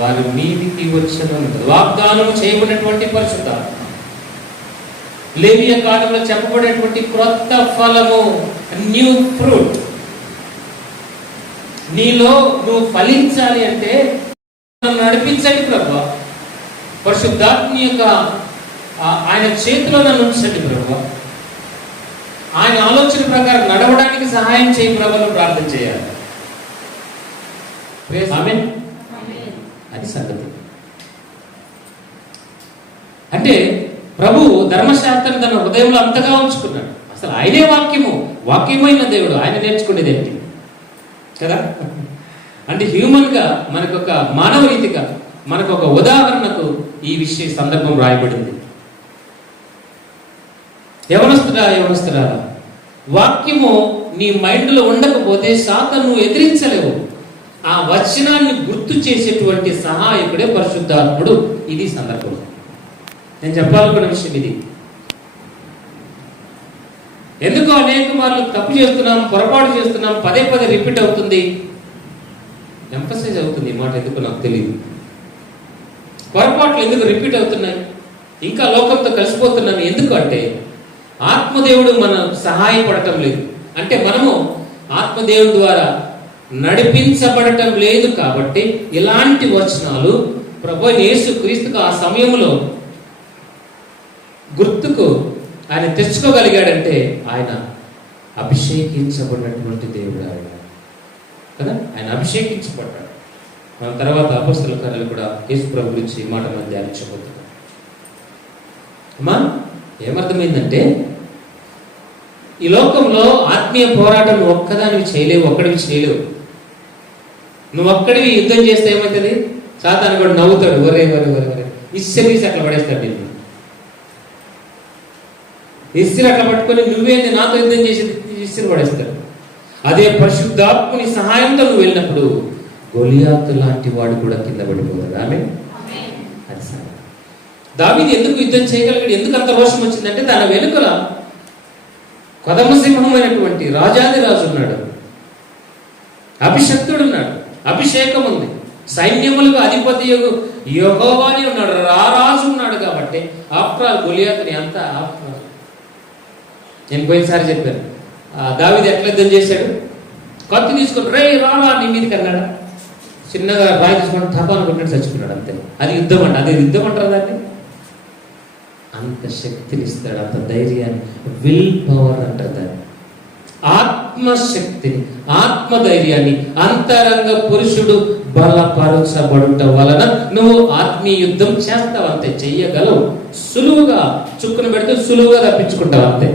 వారి మీదికి వచ్చను. వాగ్దానం చేయబడినటువంటి పరిశుద్ధాత్మ. లేవియాకాండంలో చెప్పబడినటువంటి క్రొత్త ఫలము, న్యూ ఫ్రూట్. నీలో నువ్వు ఫలించాలి అంటే నడిపించండి ప్రభువా, పరిశుద్ధాత్మ యొక్క ఆయన చేతిలో నన్ను ఉంచండి ప్రభువా, ఆయన ఆలోచన ప్రకారం నడవడానికి సహాయం చేయి ప్రభువును ప్రార్థన చేయాలి. ఆమేన్. అది సంగతి. అంటే ప్రభు ధర్మశాస్త్రం తన హృదయంలో అంతగా ఉంచుకున్నాడు. అసలు ఆయనే వాక్యమైన దేవుడు, ఆయన నేర్చుకునేది ఏంటి కదా. అంటే హ్యూమన్గా మనకొక మానవ రీతిగా మనకొక ఉదాహరణకు ఈ విషయ సందర్భం రాయబడింది. యవనస్తురా, వాక్యము నీ మైండ్లో ఉండకపోతే సాతాను నువ్వు ఎదిరించలేవు. ఆ వచనాన్ని గుర్తు చేసేటువంటి సహాయకుడే పరిశుద్ధాత్ముడు. ఇది సందర్భం. నేను చెప్పాలనుకున్న విషయం ఇది. ఎందుకు అనేక మార్లు తప్పు చేస్తున్నాం, పొరపాటు చేస్తున్నాం, పదే రిపీట్ అవుతుంది, ఎంఫసైజ్ అవుతుంది ఈ మాట. ఎందుకు నాకు తెలియదు. పొరపాట్లు ఎందుకు రిపీట్ అవుతున్నాయి, ఇంకా లోకంతో కలిసిపోతున్నాను ఎందుకు అంటే ఆత్మదేవుడు మనం సహాయపడటం లేదు, అంటే మనము ఆత్మదేవుడి ద్వారా నడిపించబడటం లేదు. కాబట్టి ఇలాంటి వచనాలు ప్రభు యేసు క్రీస్తుకు ఆ సమయంలో గుర్తుకు ఆయన తెచ్చుకోగలిగాడంటే ఆయన అభిషేకించబడినటువంటి దేవుడు ఆయన కదా, ఆయన అభిషేకించబడ్డాడు. మన తర్వాత అపొస్తలుల కార్యాలు కూడా యేసు ప్రభు గురించి ఈ మాట మనం ధ్యానించబోతున్నాం. అమ్మా, ఏమర్థమైందంటే ఈ లోకంలో ఆత్మీయ పోరాటం నువ్వు ఒక్కదానివి చేయలేవు, ఒక్కడివి చేయలేవు. నువ్వు ఒక్కడివి యుద్ధం చేస్తే ఏమవుతుంది? సాతాను కూడా నవ్వుతాడు, ఒరే ఒరే ఒరే ఒరే ఇస్సిరి అట్లా పడేస్తాడు నిన్ను. ఇస్సిరి అట్లా పట్టుకొని నువ్వేంది నాతో యుద్ధం చేసి ఇస్సిరి పడేస్తాడు. అదే పరిశుద్ధాత్ముని సహాయంతో నువ్వు వెళ్ళినప్పుడు గొలియాతు లాంటి వాడు కూడా కింద పడిపోతాడు. ఆమె అది సరే. దావీదు ఎందుకు యుద్ధం చేయగలిగాడు? ఎందుకు అంత రోషం వచ్చిందంటే తన వెనుకల కొదమసింహమైనటువంటి రాజాదిరాజు ఉన్నాడు, అభిషక్తుడున్నాడు, అభిషేకం ఉంది, సైన్యములకు అధిపతి యెహోవా అని ఉన్నాడు, రారాజు ఉన్నాడు. కాబట్టి ఆఫ్టర్ ఆల్ గొలియాతుని అంతా నేను పోయినసారి చెప్పాను. దావీదు ఎట్లా యుద్ధం చేశాడు? కత్తి తీసుకొని రే రావా నీ మీదకి అన్నాడా? చిన్నగా రాయి తీసుకొని తపాను కొట్టినట్టు చచ్చిపోన్నాడు, అంతే. అది యుద్ధం అంట. అది యుద్ధం అంటారు దాన్ని. అంత శక్తిని ఇస్తాడు, అంత ధైర్యాన్ని, విల్ పవర్ అంటారు దాన్ని. ఆత్మశక్తిని, ఆత్మధైర్యాన్ని అంతరంగ పురుషుడు బలపరచబడుట వలన నువ్వు ఆత్మీయ యుద్ధం చేస్తావు, అంతే. చెయ్యగలవు, సులువుగా చుక్కును పెడితే సులువుగా తప్పించుకుంటావు, అంతే.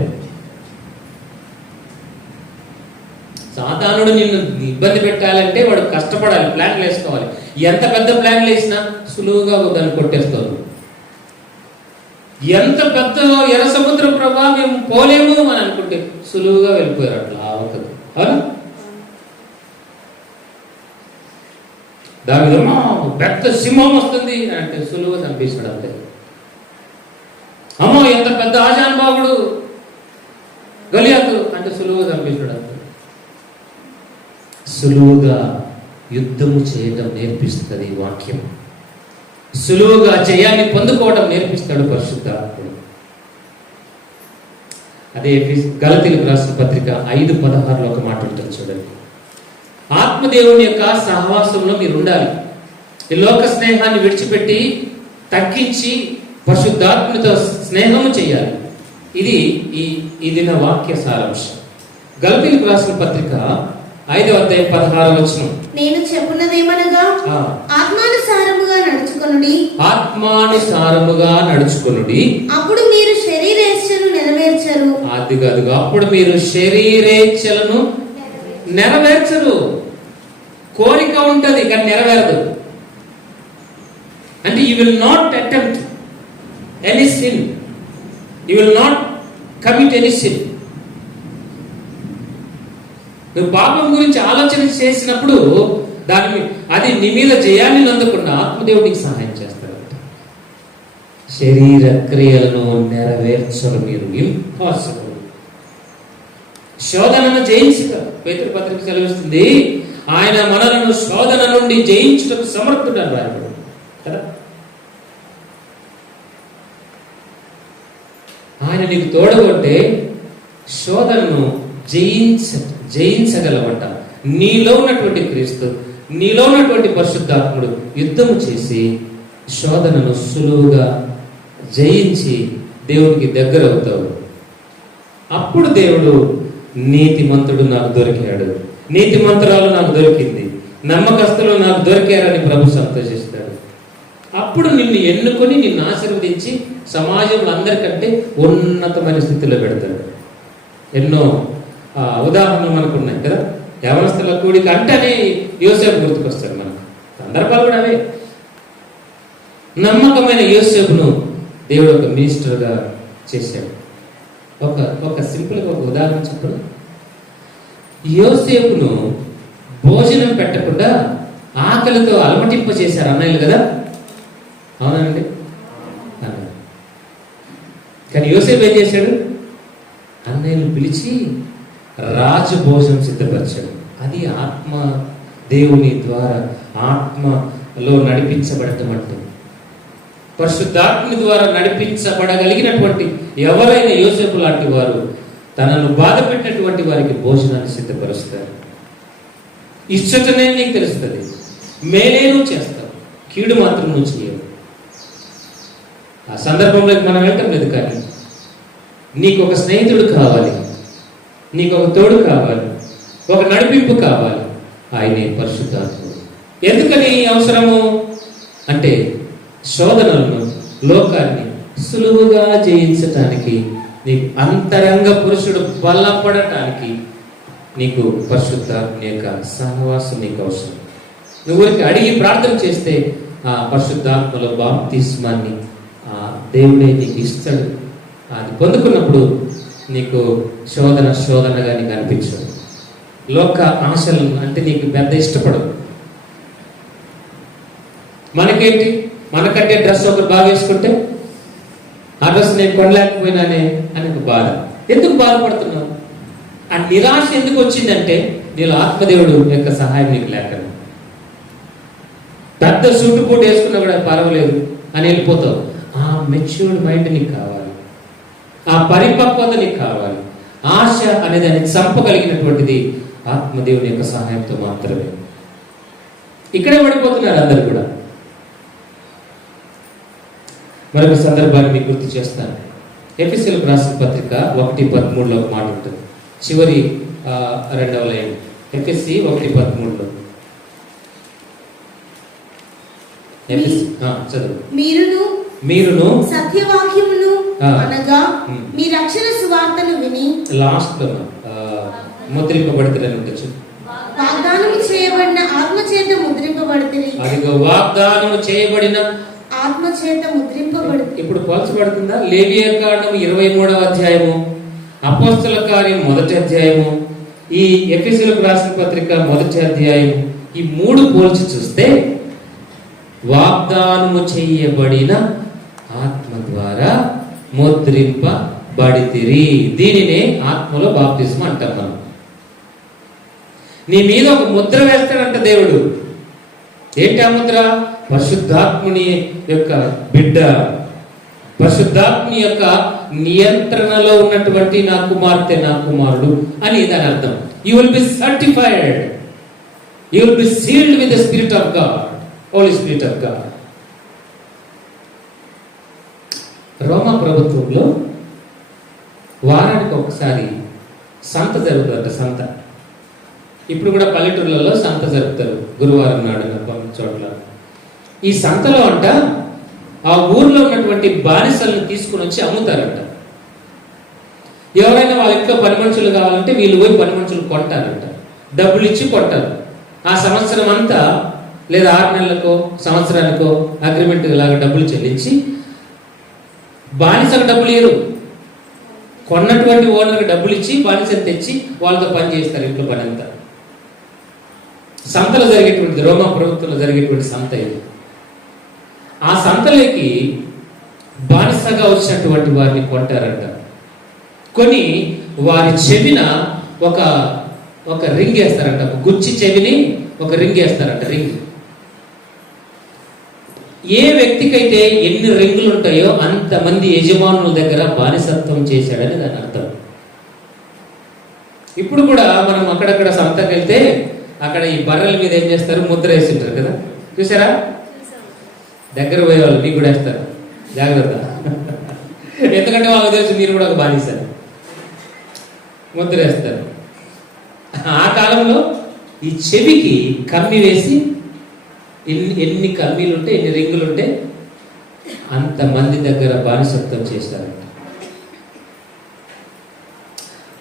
సాతానుడు నిన్ను ఇబ్బంది పెట్టాలంటే వాడు కష్టపడాలి, ప్లాన్లు వేసుకోవాలి. ఎంత పెద్ద ప్లాన్లు వేసినా సులువుగా దాన్ని కొట్టేస్తావు. ఎంత పెద్ద ఎర్ర సముద్రం ప్రభా మేము పోలేము అని అనుకుంటే సులువుగా వెళ్ళిపోయారు, అట్లా అవకదు. అవునా? దాని పెద్ద సింహం వస్తుంది అంటే సులువుగా చంపేశాడు, అంతే. అమ్మో ఎంత పెద్ద ఆజానుభావుడు గొలియాతు అంటే సులువుగా చంపేశాడు, అంతే. సులువుగా యుద్ధము చేయడం నేర్పిస్తుంది వాక్యం. సులువుగా జయాన్ని పొందుకోవడం నేర్పిస్తాడు పరిశుద్ధాత్ముడు. అదే గలతీయులకు రాసిన పత్రిక 5:16 ఒక మాట ఉంటుంది చూడండి. ఆత్మదేవుని యొక్క సహవాసంలో మీరు ఉండాలి. ఈ లోక స్నేహాన్ని విడిచిపెట్టి తగ్గించి పరిశుద్ధాత్మునితో స్నేహము చేయాలి. ఇది ఈ దిన వాక్య సారాంశం. గలతీయులకు రాసిన పత్రిక 5:16 నేను చెప్పున్నదేమనగా ఆత్మానుసారముగా నడుచుకొనుడి, ఆత్మానుసారముగా నడుచుకొనుడి, అప్పుడు మీరు శరీరేచ్ఛను నెరవేర్చరు. అది కాదు, అప్పుడు మీరు శరీరేచ్ఛలను నెరవేర్చరు. కోరిక ఉంటది కానీ నెరవేరదు. అంటే you will not attempt any sin, you will not commit any sin. నువ్వు పాపం గురించి ఆలోచన చేసినప్పుడు అది నీ మీద జయాన్ని నందకుండా ఆత్మదేవుడికి సహాయం చేస్తాడు. శరీర క్రియలను నెరవేర్చరు మీరు, ఇంపాసిబుల్. శోధనను జయించుట పేతురు పత్రిక సెలవిస్తుంది, ఆయన మనలను శోధన నుండి జయించుటకు సమర్థుడు అని రాయబడు కదా. ఆయన నీకు తోడగొట్టే శోధనను జయించగలవంట. నీలో ఉన్నటువంటి క్రీస్తు, నీలో ఉన్నటువంటి పరిశుద్ధాత్ముడు యుద్ధము చేసి శోధనను సులువుగా జయించి దేవునికి దగ్గర అవుతావు. అప్పుడు దేవుడు నీతిమంతుడు నాకు దొరికాడు, నీతిమంతురాలు నాకు దొరికింది, నమ్మకస్తులు నాకు దొరికారని ప్రభు సంతోషిస్తాడు. అప్పుడు నిన్ను ఎన్నుకొని నిన్ను ఆశీర్వదించి సమాజంలో అందరికంటే ఉన్నతమైన స్థితిలో పెడతాడు. ఎన్నో ఉదాహరణలు మనకు ఉన్నాయి కదా. యవనస్తుల కూడిక అంటేనే యోసేపు గుర్తుకొస్తాడు మనకు. సందర్భాలు కూడా అవే. నమ్మకమైన యోసేపును దేవుడు ఒక మినిస్టర్గా చేశాడు. ఒక సింపుల్గా ఒక ఉదాహరణ చెప్పడు. యోసేపును భోజనం పెట్టకుండా ఆకలితో అలమటింప చేశారు అన్నయ్యలు కదా, అవునండి. కానీ యోసేపు ఏం చేశాడు? అన్నయ్యను పిలిచి రాజభోజనం సిద్ధపరిచాడు. అది ఆత్మ దేవుని ద్వారా ఆత్మలో నడిపించబడటం అంటే. పరిశుద్ధాత్మ ద్వారా నడిపించబడగలిగినటువంటి ఎవరైనా యోసేపు లాంటి వారు తనను బాధ పెట్టినటువంటి వారికి భోజనాన్ని సిద్ధపరుస్తారు. ఇచ్చటనే నీకు తెలుస్తుంది, మేలేను చేస్తావు, కీడు మాత్రం నువ్వు చేయవు. ఆ సందర్భంలోకి మనం వెళ్ళటం లేదు, కానీ నీకు ఒక స్నేహితుడు కావాలి, నీకు ఒక తోడు కావాలి, ఒక నడిపింపు కావాలి. ఆయనే పరిశుద్ధాత్ముడు. ఎందుకని అవసరము అంటే శోధనలను, లోకాన్ని సులువుగా జయించటానికి, నీకు అంతరంగ పురుషుడు బలపడటానికి నీకు పరిశుద్ధాత్మ యొక్క సహవాసం నీకు అవసరం. నువ్వు అడిగి ప్రార్థన చేస్తే ఆ పరిశుద్ధాత్మలో బాప్తిస్మాన్ని ఆ దేవుడే నీకు ఇస్తాడు. అది పొందుకున్నప్పుడు నీకు శోధనగా నీకు అనిపించదు. లోక ఆశలు అంటే నీకు పెద్ద ఇష్టపడదు. మనకేంటి, మనకంటే డ్రెస్ ఒకరు బాగా వేసుకుంటే ఆ డ్రెస్ నేను కొనలేకపోయినానే అని ఒక బాధ. ఎందుకు బాధపడుతున్నావు? ఆ నిరాశ ఎందుకు వచ్చిందంటే నీలో ఆత్మదేవుడు యొక్క సహాయం నీకు లేక. పెద్ద సూటు బూట్ వేసుకున్నా కూడా పర్వాలేదు అని వెళ్ళిపోతావు. ఆ మెచ్యూర్డ్ మైండ్ నీకు కావాలి, ఆ పరిపక్వత నీకు కావాలి. ఆశ అనేది దాన్ని చంపగలిగినటువంటిది ఆత్మదేవుని యొక్క సహాయంతో మాత్రమే. ఇక్కడే పడిపోతున్నారు అందరు కూడా. మరొక సందర్భాన్ని మీకు గుర్తు చేస్తాను. ఎఫెసీయులకు రాసిన పత్రిక 1:13 ఒక మాట ఉంటుంది, చివరి 2వ లైన్. ఎఫెసీ 1:13 చదువు. మీరును సత్యవాక్యమును అనగా మీ రక్షణ సువార్తను విని లాస్ట్ ముద్రింపబడుతుందని ఉండొచ్చు. వాగ్దానము చేయబడిన ఆత్మచేత ముద్రింపబడుతుంది. అదిగో వాగ్దానము చేయబడిన ఆత్మచేత ముద్రింపబడుతుంది. ఇప్పుడు పోల్చబడుతుందా? లేవియ కాండము 23వ అధ్యాయము, అపోస్తల కార్యం 1వ అధ్యాయము, ఈ ఎఫెసీయులకు రాసిన పత్రిక 1వ అధ్యాయం, ఈ 3 పోల్చి చూస్తే వాగ్దానము చేయబడిన ఆత్మ ద్వారా ముద్రింపబడితిరి. దీనినే ఆత్మలో బాప్తిస్మం అంటాం మనం. నీ మీద ఒక ముద్ర వేస్తాడంట దేవుడు. ఏంటి ఆ ముద్ర? పరిశుద్ధాత్ముని యొక్క బిడ్డ, పరిశుద్ధాత్ముని యొక్క నియంత్రణలో ఉన్నటువంటి నా కుమార్తె, నా కుమారుడు అని దాని అర్థం. You will be certified, you will be sealed with the spirit of God, holy spirit of God. రోమా ప్రభుత్వంలో వారానికి ఒకసారి సంత జరుగుతుందట. సంత ఇప్పుడు కూడా పల్లెటూర్లలో సంత జరుపుతారు గురువారం నాడు కొన్ని చోట్ల. ఈ సంతలో అంట ఆ ఊర్లో ఉన్నటువంటి బానిసలను తీసుకుని వచ్చి అమ్ముతారంట. ఎవరైనా వాళ్ళ ఇంట్లో పని మనుషులు కావాలంటే వీళ్ళు పోయి పని మనుషులు కొంటారంట, డబ్బులు ఇచ్చి కొంటారు. ఆ సంవత్సరం అంతా లేదా 6 నెలలకో సంవత్సరానికో అగ్రిమెంట్ లాగా డబ్బులు చెల్లించి, బానిసకు డబ్బులు ఇయ్యరు, కొన్నటువంటి ఓనర్కి డబ్బులు ఇచ్చి బానిసను తెచ్చి వాళ్ళతో పని చేస్తారు ఇంట్లో పని అంతా. సంతలో జరిగేటువంటిది, రోమా ప్రభుత్వంలో జరిగేటువంటి సంత ఇది. ఆ సంతలోకి బానిసగా వచ్చినటువంటి వారిని కొంటారంట. కొని వారి చెవిన ఒక రింగ్ వేస్తారంట, ఒక గుచ్చి చెవిని ఒక రింగ్ వేస్తారంట. రింగ్ ఏ వ్యక్తికైతే ఎన్ని రింగులు ఉంటాయో అంతమంది యజమానుల దగ్గర బానిసత్వం చేశాడని దాని అర్థం. ఇప్పుడు కూడా మనం అక్కడక్కడ సంతకు వెళ్తే అక్కడ ఈ బర్రెల మీద ఏం చేస్తారు, ముద్ర వేసింటారు కదా, చూసారా? దగ్గర పోయేవాళ్ళు మీకు కూడా వేస్తారు, జాగ్రత్త. ఎందుకంటే వాళ్ళకి తెలుసు మీరు కూడా ఒక బానిసని, ముద్ర వేస్తారు. ఆ కాలంలో ఈ చెవికి కమ్మి వేసి ఎన్ని కమ్మీలు ఉంటే, ఎన్ని రింగులు ఉంటే అంతమంది దగ్గర బానిసత్వం చేశారంట.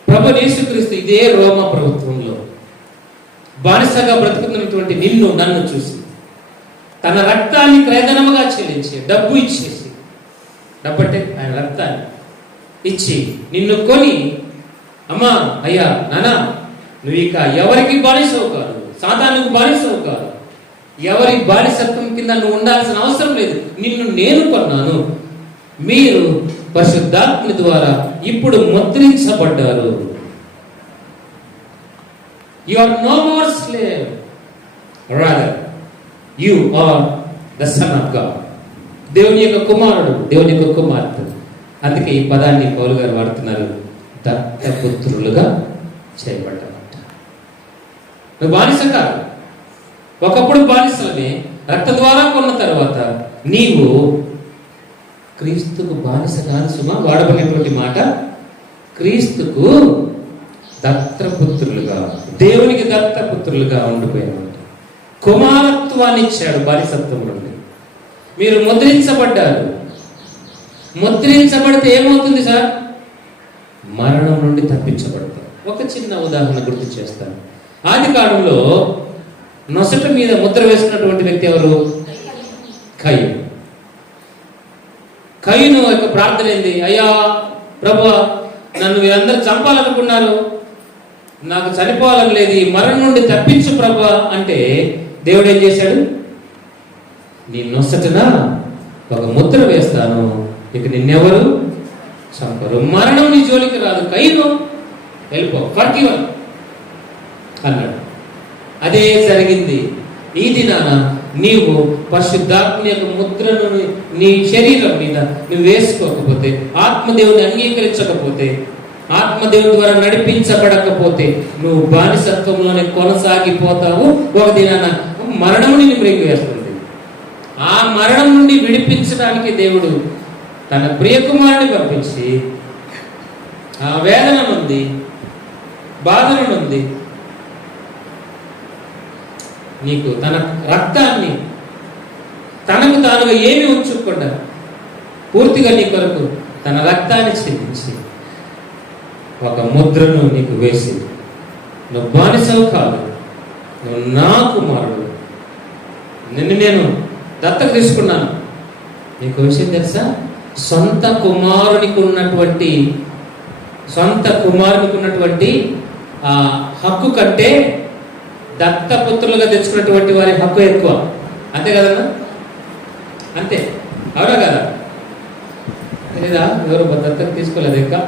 ప్రభు యేసుక్రీస్తు ఇదే రోమా ప్రభుత్వంలో బానిసగా బ్రతుకుతున్నటువంటి నిన్ను నన్ను చూసి తన రక్తాన్ని క్రయధనముగా చెల్లించి, డబ్బు ఇచ్చేసి, డబ్బు అంటే ఆయన రక్తాన్ని ఇచ్చి నిన్ను కొని, అమ్మా అయ్యా నానా నువ్వు ఇక ఎవరికి బానిసవు కాదు, సాతానుకు బానిసవు కాదు, ఎవరి బానిసత్వం కింద నువ్వు ఉండాల్సిన అవసరం లేదు, నిన్ను నేను కొన్నాను, మీరు పరిశుద్ధాత్మ ద్వారా ఇప్పుడు ముద్రించబడ్డారు. You are no more slave, rather you are the son of God. దేవుని యొక్క కుమారుడు, దేవుని యొక్క కుమార్తె. అందుకే ఈ పదాన్ని పౌలు గారు వాడుతున్నారు, దత్తపుత్రులుగా చేయబడ్డామంట. నువ్వు బానిస కాదు, ఒకప్పుడు బానిసలమే, రక్త ద్వారా కొన్న తర్వాత నీవు క్రీస్తుకు బానిస కాదు సుమా. వాడబడినటువంటి మాట క్రీస్తుకు దత్తపుత్రులుగా, దేవునికి దత్తపుత్రులుగా ఉండిపోయామంట. కుమారత్వాన్ని ఇచ్చాడు బానిసత్వం నుండి. మీరు ముద్రించబడ్డారు. ముద్రించబడితే ఏమవుతుంది సార్? మరణం నుండి తప్పించబడతారు. ఒక చిన్న ఉదాహరణ గుర్తు చేస్తాను. ఆది కాలంలో నొసట మీద ముద్ర వేసుకున్నటువంటి వ్యక్తి ఎవరు? కయీను. కయీను యొక్క ప్రార్థన ఏంది? అయ్యా ప్రభువా, నన్ను వీరందరూ చంపాలనుకున్నారు, నాకు చనిపోవాలని లేదు, ఈ మరణం నుండి తప్పించు ప్రభువా అంటే దేవుడు ఏం చేశాడు? నీ నొసటన ఒక ముద్ర వేస్తాను, ఇక నిన్నెవరు చంపరు, మరణం నీ జోలికి రాదు, కయీను వెళ్ళిపో, ఫర్గివ్ అన్నాడు. అదే జరిగింది. ఈ దినాన నీవు పరిశుద్ధాత్మ యొక్క ముద్రను నీ శరీరం మీద నువ్వు వేసుకోకపోతే, ఆత్మదేవుని అంగీకరించకపోతే, ఆత్మదేవుని ద్వారా నడిపించబడకపోతే నువ్వు బానిసత్వంలోనే కొనసాగిపోతావు. ఒక దినాన మరణము నిన్ను మృంగివేస్తుంది. ఆ మరణం నుండి విడిపించడానికి దేవుడు తన ప్రియకుమారుని పంపించి ఆ వేదన నుండి, బాధల నుండి నీకు తన రక్తాన్ని తనకు తానుగా ఏమి ఉంచుకుండా పూర్తిగా నీ కొరకు తన రక్తాన్ని చెల్లించి ఒక ముద్రను నీకు వేసి, నువ్వు బానిసవు కాదు, నువ్వు నా కుమారుడు, నిన్ను నేను దత్తత తీసుకున్నాను. నీకు విషయం తెలుసా? సొంత కుమారునికి ఉన్నటువంటి ఆ హక్కు కంటే దత్తపుత్రులుగా తెచ్చుకున్నటువంటి వారి హక్కు ఎక్కువ. అంతే కదన్నా? అంతే, అవునా కదా? లేదా ఎవరు దత్తత తీసుకోలేదు ఇంకా?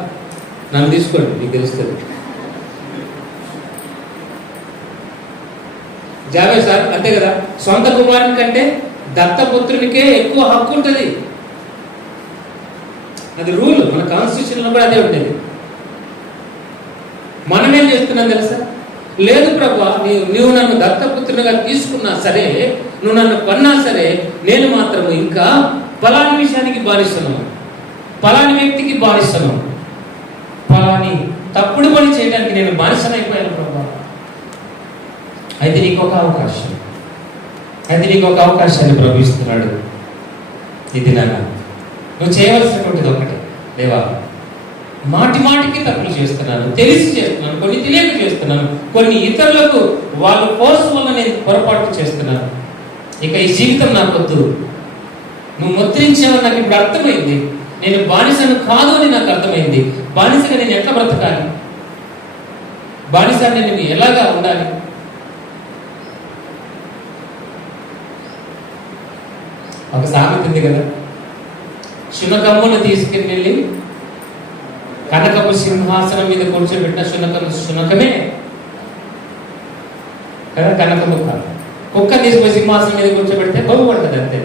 నన్ను తీసుకోండి, మీకు తెలుస్తుంది. జావే సార్, అంతే కదా? సొంత కుమారుని కంటే దత్తపుత్రునికే ఎక్కువ హక్కు ఉంటుంది. అది రూల్, మన కాన్స్టిట్యూషన్లో కూడా అదే ఉండేది. మనమేం చేస్తున్నాం తెలుసా? లేదు ప్రభా, నీవు నన్ను దత్తపుత్రునిగా తీసుకున్నా సరే, నువ్వు నన్ను కొన్నా సరే, నేను మాత్రము ఇంకా పలాని విషయానికి బానిసను, పలాని వ్యక్తికి బానిసను, పలాని తప్పుడు పని చేయడానికి నేను బానిసనైపోయాను ప్రభా. అయితే నీకు ఒక అవకాశాన్ని ప్రభు ఇస్తున్నాడు. ఇది నాన్న నువ్వు చేయవలసినటువంటిది ఒకటి, దేవా మాటి మాటికి తప్పులు చేస్తున్నాను, తెలిసి చేస్తున్నాను, కొన్ని తెలియక చేస్తున్నాను, కొన్ని ఇతరులకు వాళ్ళ కోసం వల్ల నేను పొరపాటు చేస్తున్నాను. ఇక ఈ జీవితం నాకొద్దు, నువ్వు ముద్రించావని నాకు ఇప్పుడు అర్థమైంది. నేను బానిసను కాదు అని నాకు అర్థమైంది. బానిసగా నేను ఎట్లా బ్రతకాలి, బానిసని నేను ఎలాగా ఉండాలి? ఒక సామెత ఉంది కదా, శునకమ్మును తీసుకెళ్ళి కనకపు సింహాసనం మీద కూర్చోబెట్టిన శునకమే కదా, కనకము కాదు. కుక్క తీసుకుని సింహాసనం మీద కూర్చోబెడితే బాగుపడుతుంది అంతే,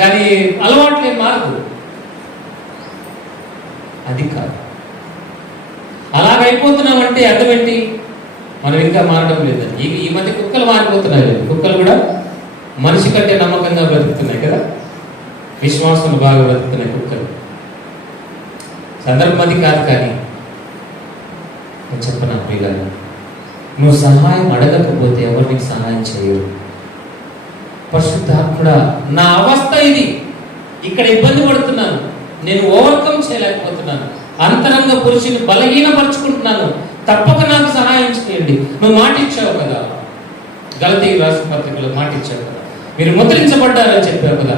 దాని అలవాట్లు ఏం మారదు. అది కాదు. అలాగైపోతున్నామంటే అర్థం ఏంటి? మనం ఇంకా మారడం లేదని. ఈ మధ్య కుక్కలు మారిపోతున్నాయి. కుక్కలు కూడా మనిషి కంటే నమ్మకంగా బ్రతుకుతున్నాయి కదా, విశ్వాసం బాగా బ్రతుకుతున్నాయి కుక్కలు. సందర్భం అది కాదు, కానీ చెప్పనా ప్రియులారా, నువ్వు సహాయం అడగకపోతే ఎవరు నీకు సహాయం చేయరు. పరిశుద్ధాత్ముడా, నా అవస్థ ఇది, ఇక్కడ ఇబ్బంది పడుతున్నాను, నేను ఓవర్కమ్ చేయలేకపోతున్నాను, అంతరంగ పురుషుని బలహీనపరుచుకుంటున్నాను, తప్పక నాకు సహాయం చేయండి. నువ్వు మాట ఇచ్చావు కదా, గలతీ రాసిన పత్రికలో మాట ఇచ్చావు కదా, మీరు ముద్రించబడ్డారని చెప్పావు కదా,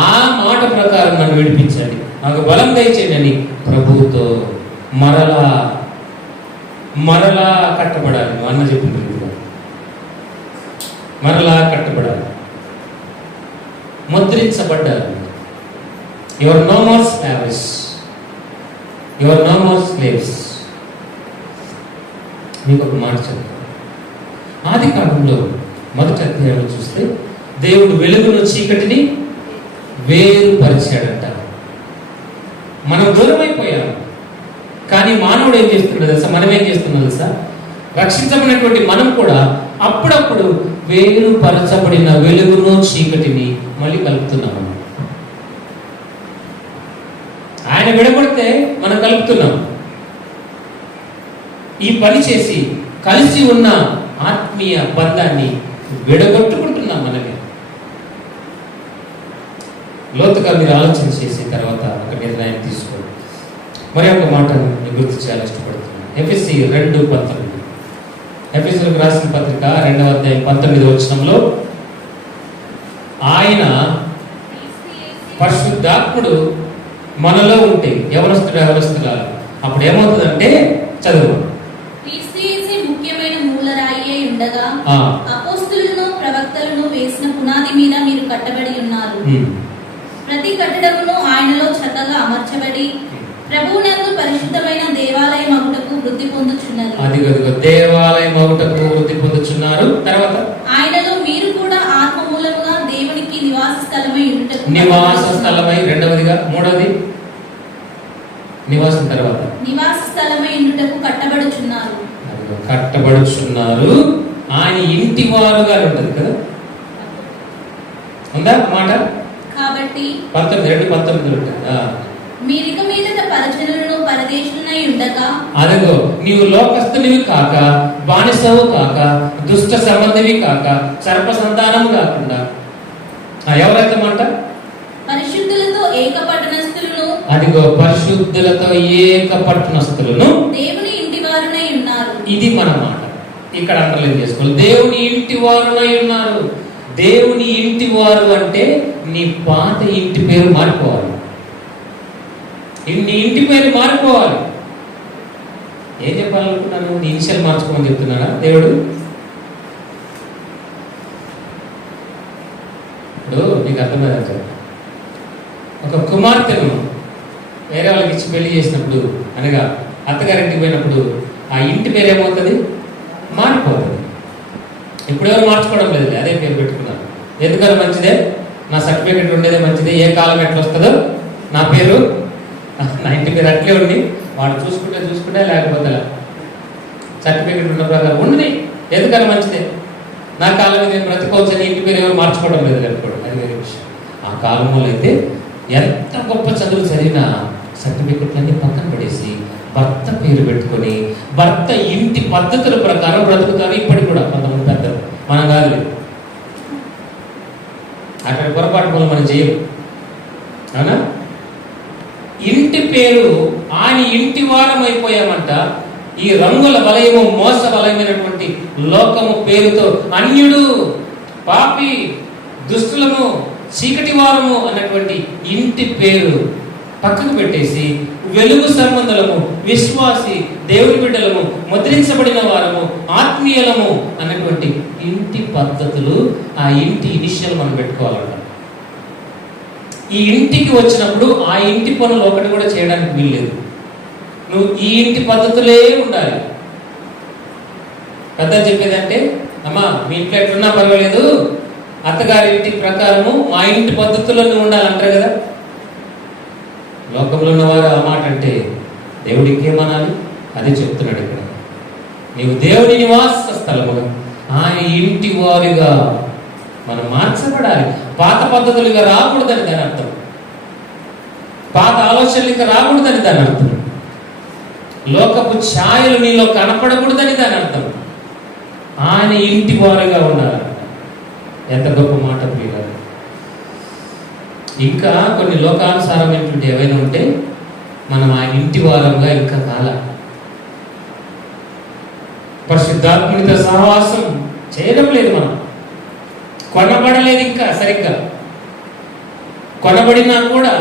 ఆ మాట ప్రకారం నన్ను విడిపించండి, నాకు బలం దయచేయండి అని ప్రభువుతో మరలా కట్టబడాలి. నువ్వు అన్న చెప్పింది, మరలా కట్టబడాలి, ముద్రించబడ్డారు. You're no more slaves, you're no more slaves. మీకు ఒక మాట చెప్తాను. ఆది కాలంలో మొదటి అధ్యాయంలో చూస్తే దేవుడు వెలుగును చీకటిని వేరుపరిచాడంట. మనం దూరం అయిపోయాము. కానీ మానవుడు ఏం చేస్తున్నాడు తెలుసా? మనం ఏం చేస్తున్నాం తెలుసా? రక్షించబడినటువంటి మనం కూడా అప్పుడప్పుడు వేరుపరచబడిన వెలుగును చీకటిని మళ్ళీ కలుపుతున్నాము. ఆయన విడగొడితే మనం కలుపుతున్నాం. ఈ పని చేసి కలిసి ఉన్న ఆత్మీయ బంధాన్ని విడగొట్టుకుంటున్నాం. మనకి లోతుగా మీరు ఆలోచన చేసి తర్వాత ఒక నిర్ణయం తీసుకోండి. మరి ఒక మాటను గుర్తు చేయాలని ఇష్టపడుతున్నాను. ఎఫెసీ 2:19, ఎఫెసీలకు రాసిన పత్రిక 2వ అధ్యాయం 19వ వచనంలో ఆయన పరిశుద్ధాత్ముడు మనలో ఉంటే ఎవరస్తురాలు అప్పుడు ఏమవుతుందంటే చదువు. క్రీస్తు ముఖ్యమైన మూలరాయి అయి ఉండగా అపోస్తలులను ప్రవక్తలను వేసిన పునాది మీద మీరు కట్టబడి ఉన్నారు. ప్రతి కట్టడమును ఆయనలో చక్కగా అమర్చబడి ప్రభువునందు పరిశుద్ధమైన దేవాలయం అగుటకు వృద్ధి పొందుచున్నది. దేవాలయం అగుటకు వృద్ధి పొందుచున్నారు. తర్వాత ఆయనలో మీరు కూడా ఆత్మ మూలముగా దేవునికి నివాస స్థలమై ఉంటకు. నివాస స్థలమై రెండవదిగా, మూడవది నివాసం, తర్వాత నివాస స్థలమై ఉండుటకు కట్టబడుచున్నారు. కట్టబడుచున్నారు. ఆయన ఇంటి వారుగా ఉంటుంది కదా, ఉందా మాట? కాబట్టి 19:19 ఉంటుంది. మీరిక మీదట పరజనులను పరదేశులనై ఉండగా, అదిగో నీవు లోకస్తునివి కాక, బానిసవు కాక, దుష్ట సంబంధివి కాక, సర్ప సంతానము కాకుండా ఎవరైతే మాట పరిశుద్ధులతో ఏక పట్టణస్థులను, అదిగో పరిశుద్ధులతో ఏక పట్టణస్థులను దేవుని ఇంటి వారునై ఉన్నారు. ఇది మన మాట. ఇక్కడ అండర్లైన్ చేసుకోవాలి. దేవుని ఇంటి వారునై ఉన్నారు. దేవుని ఇంటి వారు అంటే నీ పాత ఇంటి పేరు మారిపోవాలి. నీ ఇంటి పేరు మారిపోవాలి. ఏం చెప్పాలనుకున్నాను? నీ ఇనిషియల్ మార్చుకోమని చెప్తున్నాడా దేవుడు? ఇప్పుడు నీకు అర్థమైంది. ఒక కుమార్తెను వేరే వాళ్ళకి ఇచ్చి పెళ్లి చేసినప్పుడు, అనగా అత్తగారింటికి పోయినప్పుడు ఆ ఇంటి పేరు ఏమవుతుంది? మారిపోతుంది. ఇప్పుడు ఎవరు మార్చుకోవడం లేదు, అదే పేరు పెట్టుకున్నారు. ఎందుకని మంచిదే, నా సర్టిఫికేట్ ఉండేదే మంచిదే. ఏ కాలం ఎట్లా వస్తుందో నా పేరు, నా ఇంటి పేరు అట్లే ఉండి వాడు చూసుకుంటే లేకపోతే సర్టిఫికేట్ ఉన్న ప్రకారం ఉండని. ఎందుకని మంచిదే, నా కాలం నేను బ్రతికోవచ్చని ఇంటి పేరు ఎవరు మార్చుకోవడం లేదు అనుకోవడం, అది వేరే విషయం. ఆ కాలంలో అయితే ఎంత గొప్ప చదువులు చదివినా సర్టిఫికెట్లన్నీ పక్కన పడేసి భర్త పేరు పెట్టుకొని భర్త ఇంటి పద్ధతుల ప్రకారం బ్రతుకుతారు. ఇప్పటికి కూడా కొంతమంది పెద్దలు, మనం కాదు, అక్కడ పొరపాటు వల్ల మనం చేయం. అవునా? ఇంటి పేరు ఆయన ఇంటి వారం అయిపోయామంట. ఈ రంగుల వలయము, మోస వలయమైనటువంటి లోకము పేరుతో అన్యుడు, పాపి, దుష్టులము, చీకటి వారము అన్నటువంటి ఇంటి పేరు పక్కకు పెట్టేసి వెలుగు సంబంధులము, విశ్వాసి, దేవుని బిడ్డలము, ముద్రించబడిన వారము, ఆత్మీయులము అన్నటువంటి ఇంటి పద్ధతులు, ఆ ఇంటి ఇనిషియల్ మనం పెట్టుకోవాలంట. ఈ ఇంటికి వచ్చినప్పుడు ఆ ఇంటి పనులు ఒకటి కూడా చేయడానికి వీల్లేదు. నువ్వు ఈ ఇంటి పద్ధతులే ఉండాలి. పెద్ద చెప్పేదంటే, అమ్మా మీ ఇంట్లో ఎట్లున్నా పర్వాలేదు, అత్తగారి ఇంటి ప్రకారము మా ఇంటి పద్ధతుల్లో నువ్వు ఉండాలంటారు కదా. లోకంలో ఉన్నవారు ఆ మాట అంటే దేవుడికి ఏమనాలి? అది చెప్తున్నాడు ఇక్కడ. నీవు దేవుని నివాస స్థలముగా, ఆయన ఇంటి వారిగా మనం మార్చబడాలి. పాత పద్ధతులుగా రాకూడదని దాని అర్థం. పాత ఆలోచనలుగా రాకూడదని దాని అర్థం. లోకపు ఛాయలు నీలో కనపడకూడదని దాని అర్థం. ఆయన ఇంటి వారిగా ఉండాలి. ఎంత గొప్ప మాట ప్రియులారా. ఇంకా కొన్ని లోకానుసారమైనటువంటి ఏవైనా ఉంటే మనం ఆయన ఇంటి వారంగా ఇంకా కాల పరిశుద్ధాత్మునితో సహవాసం చేయడం లేదు. మనం కొనబడలేదు ఇంకా సరిగ్గా. కొనబడినా కూడా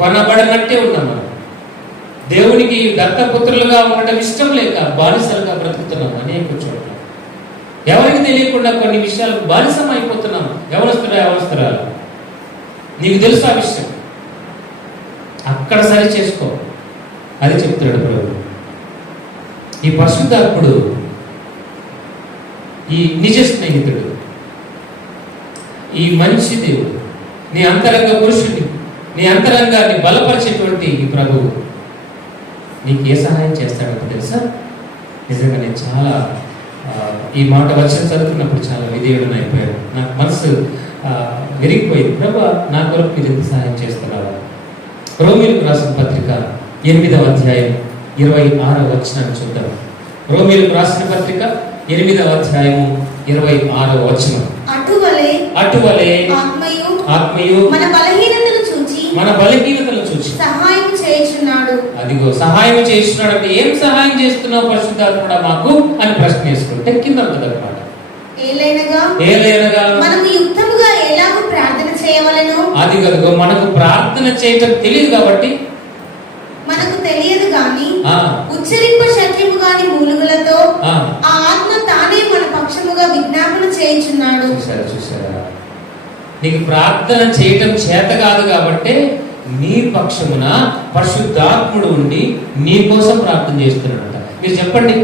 కొనబడనట్టే ఉన్నాం. మనం దేవునికి దత్తపుత్రులుగా ఉండటం ఇష్టం లేక బానిసలుగా బ్రతుకుతున్నాం అనేక చోట్ల. ఎవరికి తెలియకుండా కొన్ని విషయాలకు బానిసం అయిపోతున్నాం. ఎవరొస్తురాలు నీకు తెలుసు ఆ విషయం, అక్కడ సరి చేసుకో. అది చెప్తున్నాడు ప్రభు. ఈ పరిశుద్ధాత్ముడు, ఈ నిజ స్నేహితుడు, ఈ మంచి దేవుడు, నీ అంతరంగ పురుషుని, నీ అంతరంగాన్ని బలపరిచేటువంటి ఈ ప్రభువు నీకు ఏ సహాయం చేస్తాడో తెలుసా? నిజంగా నేను చాలా ఈ మాట వచ్చిన చదువుతున్నప్పుడు చాలా విధేయుడని అయిపోయాను. నాకు మనసు విరిగిపోయింది. ప్రభా, నా కొరకు మీరు ఎంత సహాయం చేస్తున్నారా? రోమీలకు రాసిన పత్రిక 8వ అధ్యాయం 26వ వచనాన్ని చూద్దాం. రోమీలకు రాసిన పత్రిక 8వ అధ్యాయము 26వ వచనం. అటువలే ఆత్మయు మన బలహీనతలను చూచి సహాయం చేయుచున్నాడు. అదిగో సహాయం చేస్తున్నాడు అంటే ఏం సహాయం చేస్తున్నావు పరిశుద్ధాత్ముడా మాకు అని ప్రశ్న వేసుకుంటే కింద ఉంటుందన్నమాట. ఏలైనగా మనము యుక్తముగా ఎలాగో ప్రార్థన చేయవలెను. అది కనుక మనకు ప్రార్థన చేయటం తెలియదు కాబట్టి, మనకు తెలియదు గాని ఉచ్చరింప శక్యము గాని మూలుగులతో ఆ ఆత్మ తానే మన పక్షముగా విజ్ఞాపన చేయుచున్నాడు. చూసారా, నీకు ప్రార్థన చేయటం చేత కాదు కాబట్టి నీ పక్షమున పరిశుద్ధాత్ముడు ఉండి నీ కోసం ప్రార్థన చేస్తున్నాడంట. మీరు చెప్పండి,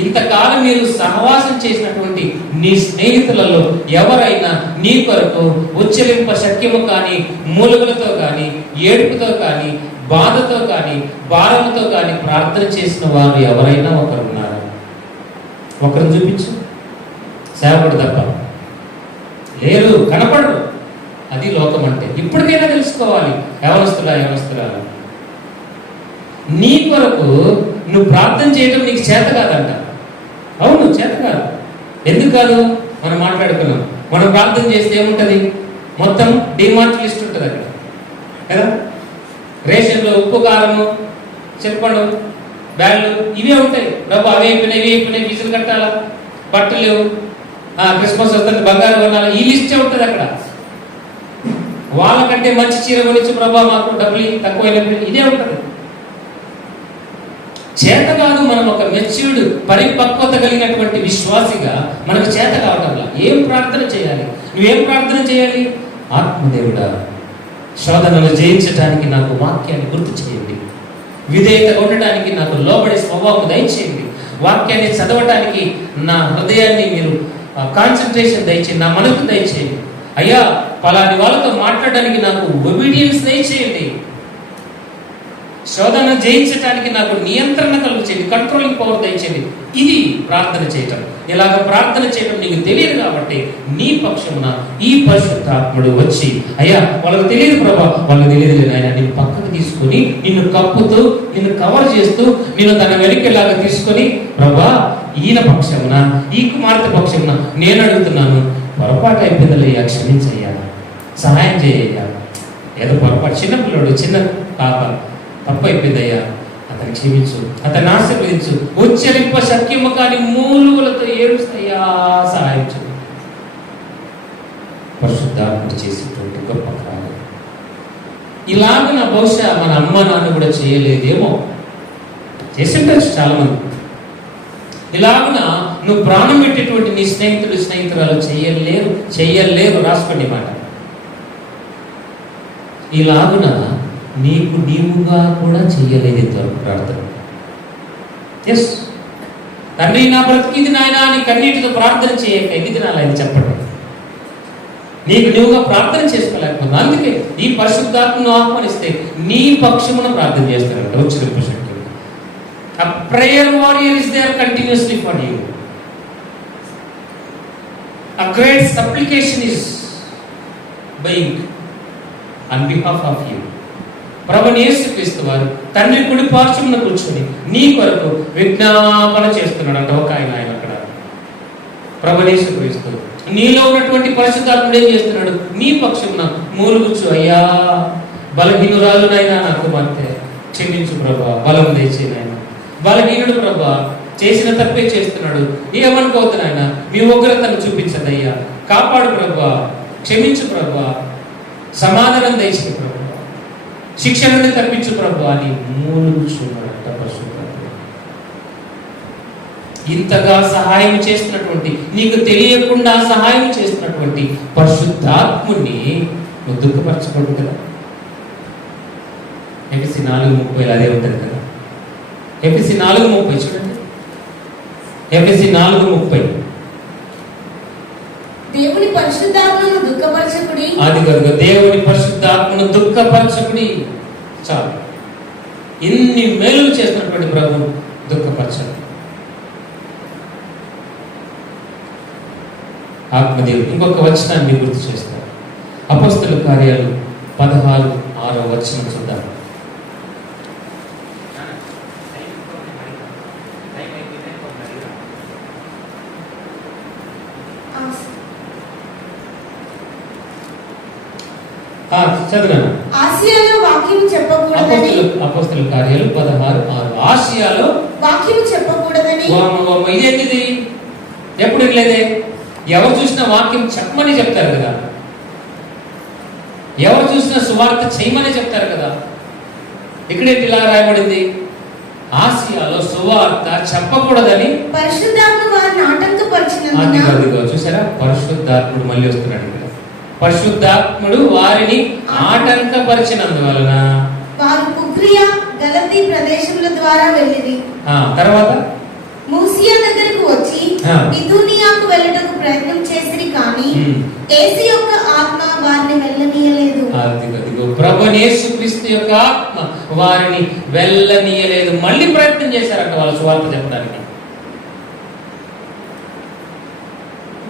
ఇంతకాలం మీరు సహవాసం చేసినటువంటి నీ స్నేహితులలో ఎవరైనా నీ కొరకు ఉచ్చరింప శక్యము కానీ, మూలుగులతో కానీ, ఏడుపుతో కానీ, బాధతో కానీ, భారముతో కానీ ప్రార్థన చేసిన వారు ఎవరైనా ఒకరు ఉన్నారు? ఒకరిని చూపించు. సేవకుడు తప్ప లేరు, కనపడరు. అది లోకం అంటే. ఇప్పటికైనా తెలుసుకోవాలి యవనస్తులా, నీ కొరకు నువ్వు ప్రార్థన చేయడం నీకు చేత కాదంట. అవును, చేత కాదు. ఎందుకు కాదు? మనం మాట్లాడుకున్నాం. మనం ప్రార్థన చేస్తే ఏముంటుంది? మొత్తం డిమార్ట్ లిస్ట్ ఉంటుంది అక్కడ కదా. రేషన్లో ఉప్పు, కారము, చెప్పండు, బ్యాళ్ళు ఇవే ఉంటాయి. డబ్బు అవి అయిపోయినాయి, ఫీజులు కట్టాలా, బట్టలు లేవు, క్రిస్మస్ వస్తుంది, బంగారు కొనాలి, ఈ లిస్టే ఉంటుంది అక్కడ. వాళ్ళకంటే మంచి చీర కొనిచ్చు ప్రభా మాకు డబ్బులు తక్కువైనప్పుడు ఇదే ఉంటుంది. చేత కాదు. మనం ఒక మెచ్యూర్డ్ పరిపక్వత కలిగినటువంటి విశ్వాసిగా మనకు చేత కావటంలా. ఏం ప్రార్థన చేయాలి? నువ్వేం ప్రార్థన చేయాలి? ఆత్మదేవుడా, శోధనను జయించడానికి నాకు వాక్యాన్ని గుర్తు చేయండి, విధేయతగా ఉండటానికి నాకు లోబడే స్వభావం దయచేయండి, వాక్యాన్ని చదవటానికి నా హృదయాన్ని మీరు కాన్సన్ట్రేషన్ దయచేయండి, నా మనసు దయచేయండి. అయ్యా, పలాని వాళ్ళతో మాట్లాడడానికి నాకు ఒబీడియన్స్ దయచేయండి, శోధన జయించడానికి నాకు నియంత్రణ కలుగు చేయండి, కంట్రోలింగ్ పవర్ దయచేయండి. ఇది ప్రార్థన చేయటం. ఇలాగ ప్రార్థన చేయడం నీకు తెలియదు కాబట్టి నీ పక్షమున ఈ పరిశుద్ధాత్ముడు వచ్చి, అయ్యా వాళ్ళకి తెలియదు ప్రభా, వాళ్ళకి తెలియదు ఆయన నిన్ను పక్కకు తీసుకొని నిన్ను కప్పుతూ, నిన్ను కవర్ చేస్తూ, నిన్ను తన వెనక్కిలాగా తీసుకొని, ప్రభా ఈయన పక్షమున, ఈ కుమార్తె పక్షమున నేను అడుగుతున్నాను, పొరపాటు అయిపోయిందయ్యా, క్షమించయ్యా, సహాయం చేయ్యా. ఏదో పొరపాటు, చిన్నపిల్లడు, చిన్న పాప, తప్పు అయిపోయిందయ్యా, అతన్ని క్షమించు, అతన్ని ఆశీర్వదించు, ఉచ్చరింప శక్యము కాని మూలుగులతో ఏడుస్తాయా, సహాయం చేయి. పరిశుద్ధాత్ముడు చేసేటువంటి గొప్ప కార్యం. ఇలాగ నా బహుశా మన అమ్మ నాన్న కూడా చేయలేదేమో, చేసిండొచ్చు చాలా మంది. ఇలాగున నువ్వు ప్రాణం పెట్టేటువంటి నీ స్నేహితురాలు చెయ్యలేరు. రాసుకోండి మాట. ఇలాగున నీకు నీవుగా కూడా చెయ్యలేదు ఇంతవరకు ప్రార్థన. ఎస్, తండ్రి నా బ్రతికిది నాయన అని కన్నీటితో ప్రార్థన చేయక ఎన్ని దినాలు ఆయన చెప్పండి. నీకు నువ్వుగా ప్రార్థన చేసుకోలేకపోతే అందుకే ఈ పరిశుద్ధాత్మను ఆహ్వానిస్తే నీ పక్షమున ప్రార్థన చేస్తారంట. వచ్చిన శక్తి. A prayer warrior is there continuously for you. A great supplication is being on behalf of you. ప్రభుని యేసుక్రీస్తు వారు తండ్రి కుడి పార్శ్వమున కూర్చొని నీ కొరకు విజ్ఞాపన చేస్తున్నాడంట. ఒక ఆయన అక్కడ ప్రభుని యేసుక్రీస్తు నీలో ఉన్నటువంటి పరిశుద్ధాత్ముడు ఏం చేస్తున్నాడు? నీ పక్షమున మూలుగుచ్చు, అయ్యా బలహీనురాలు నాయనా నా కుమార్తె, క్షమించు ప్రభా, బలం తెచ్చే నాయన, బలహీనుడు ప్రభా, చేసిన తప్పే చేస్తున్నాడు, ఏమనుకోవద్దు నాయన, మీ ఉగ్రతను చూపించదయ్యా, కాపాడు ప్రభా, క్షమించు ప్రభా, సమాధానం దయచేయి ప్రభా, శిక్ష నుండి తప్పించు ప్రభు అని మూలుగుచున్నాడంట పరిశుద్ధాత్ముడు. ఇంతగా సహాయం చేస్తున్నటువంటి, నీకు తెలియకుండా సహాయం చేస్తున్నటువంటి పరిశుద్ధాత్ముని నువ్వు దుఃఖపరచకూడదు కదా. ఎఫెసీ 4:30 అదే ఉంటుంది కదా. ఎఫెసీ 4:30 చూడండి. ఎఫెసీ 4:30 దేవుని పరిశుద్ధాత్మను దుఃఖపరచకుడి. అది కనుక దేవుని పరిశుద్ధాత్మను దుఃఖపరచకుడి. చాలు, ఇన్ని మేలులు చేస్తున్నటువంటి ప్రభువు దుఃఖపరచడు. ఆత్మదేవుడు ఇంకొక వచనాన్ని గుర్తు చేస్తారు. అపోస్తలుల కార్యాలు 16:6 వచనం చూద్దాం. చదువు. ఆసియాలో వాక్యం చెప్పకూడదని. అపోస్తలుల కార్యాలు 16:6. ఆసియాలో వాక్యం చెప్పకూడదని. ఇదేంటిది? ఎప్పుడు లేదే. ఎవరు చూసిన వాక్యం చెప్పమని చెప్తారు కదా, ఎవరు చూసిన సువార్త చేయమని చెప్తారు కదా. ఇక్కడేంటి ఇలా రాయబడింది? ఆసియాలో సువార్త చెప్పకూడదని పరిశుద్ధాత్మ వారిని ఆటంకపరిచినందున. అదిగో చూసారా, పరిశుద్ధాత్ముడు మళ్ళీ వస్తున్నాడు ఇక్కడ. పరిశుద్ధాత్ముడు వారిని ఆటంకపరిచినందువలన వారు కుక్రియా గలతీ ప్రదేశముల ద్వారా వెళ్ళిరి. తర్వాత మూసియా దగ్గరకు వచ్చి బిథూనియాకు వెళ్ళటకు ప్రయత్నం చేసిరి, కానీ యేసు యొక్క ఆత్మ వారిని వెళ్ళనీయలేదు. అదిగో ప్రభువు యేసుక్రీస్తు యొక్క ఆత్మ వారిని వెళ్ళనీయలేదు. మళ్ళీ ప్రయత్నం చేశారంట వాళ్ళ సువార్త చెప్పడానికి.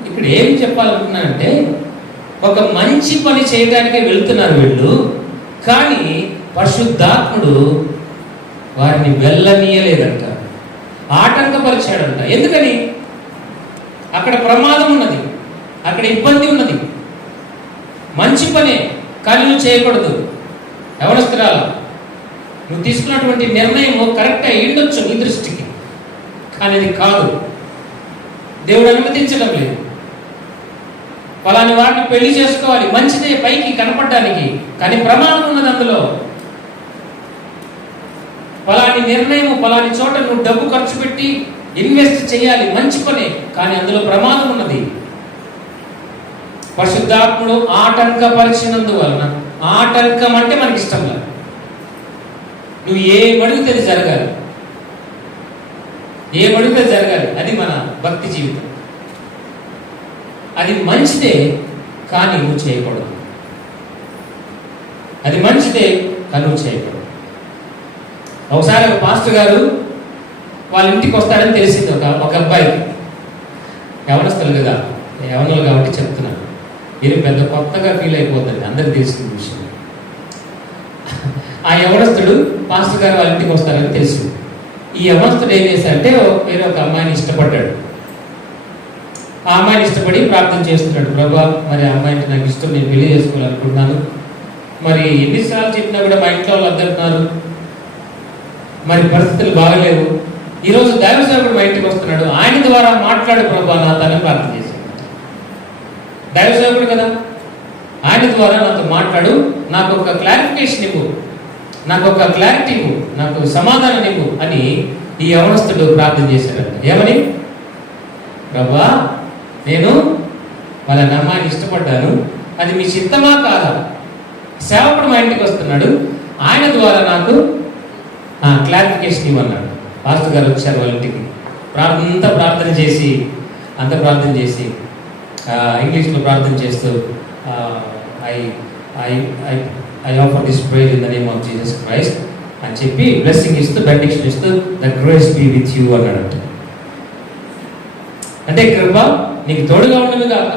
ఇక్కడ ఏం చెప్పాలనుకున్నానంటే, ఒక మంచి పని చేయడానికి వెళ్తున్నారు వీళ్ళు, కానీ పరిశుద్ధాత్ముడు వారిని వెళ్ళనీయలేదంట, ఆటంకపరిచాడంట. ఎందుకని? అక్కడ ప్రమాదం ఉన్నది, అక్కడ ఇబ్బంది ఉన్నది. మంచి పనే, కానీ నువ్వు చేయకూడదు. ఎవరొస్తున్నారా? నువ్వు తీసుకున్నటువంటి నిర్ణయం కరెక్ట్ అయ్యిండొచ్చు నీ దృష్టికి, కానీ అది కాదు. దేవుడు అనుమతించడం లేదు. ఫలాని వాటిని పెళ్లి చేసుకోవాలి, మంచిదే పైకి కనపడడానికి, కానీ ప్రమాదం ఉన్నది అందులో. ఫలాని నిర్ణయం, ఫలాని చోట నువ్వు డబ్బు ఖర్చు పెట్టి ఇన్వెస్ట్ చేయాలి, మంచి పనే, కానీ అందులో ప్రమాదం ఉన్నది. పరిశుద్ధాత్ముడు ఆటంకపరిచినందువలన, ఆటంకం అంటే మనకి ఇష్టం లేదు. నువ్వు ఏమడిగితే అది జరగాలి, ఏమడిగితే జరగాలి. అది మన భక్తి జీవితం. అది మంచిదే, కానీ నువ్వు చేయకూడదు. అది మంచిదే, కానీ నువ్వు చేయకూడదు. ఒకసారి ఒక పాస్టర్ గారు వాళ్ళ ఇంటికి వస్తాడని తెలిసింది ఒక అబ్బాయికి. యవనస్తులు కదా, యవనులు కాబట్టి చెప్తున్నాను, మీరు పెద్ద కొత్తగా ఫీల్ అయిపోతుంది, అందరికి తెలిసిన విషయం. ఆ యవనస్తుడు పాస్టర్ గారు వాళ్ళ ఇంటికి వస్తారని తెలిసింది. ఈ యవనస్తుడు ఏం చేశాడంటే వేరే ఒక అమ్మాయిని ఇష్టపడ్డాడు. ఆ అమ్మాయిని ఇష్టపడి ప్రార్థన చేస్తున్నాడు, ప్రభా మరి ఆ అమ్మాయి నాకు ఇష్టం, నేను పెళ్లి చేసుకోవాలనుకుంటున్నాను. మరి ఎన్నిసార్లు చెప్పినా కూడా మా ఇంట్లో వాళ్ళు అద్దరుతున్నారు, మరి పరిస్థితులు బాగలేవు. ఈరోజు దైవ సేవకుడు మా ఇంటికి వస్తున్నాడు, ఆయన ద్వారా మాట్లాడు ప్రభా నాతోనే ప్రార్థన చేశాడు. దైవ సేవకుడు కదా, ఆయన ద్వారా నాతో మాట్లాడు, నాకు ఒక క్లారిఫికేషన్ ఇవ్వు, నాకు ఒక క్లారిటీ ఇవ్వు, నాకు సమాధానం ఇవ్వు అని ఈ యవనస్తుడు ప్రార్థన చేశాడంట. ఏమని? ప్రభా నేను వాళ్ళ అమ్మాయిని ఇష్టపడ్డాను, అది మీ చిత్తమా కాదా? సేవకుడు మా ఇంటికి వస్తున్నాడు, ఆయన ద్వారా నాకు క్లారిఫికేషన్ ఇవ్వన్నాడు. పాస్టర్ గారు వచ్చారు వాళ్ళ ఇంటికి, అంత ప్రార్థన చేసి ఇంగ్లీష్లో ప్రార్థన చేస్తూ I offer this prayer in the name of Jesus Christ అని చెప్పి బ్లెస్సింగ్ ఇస్తూ బెనిడిక్షన్ ఇస్తూ the grace be with you అన్నాడంట. అంటే కృప నీకు తోడుగా ఉండదు కాక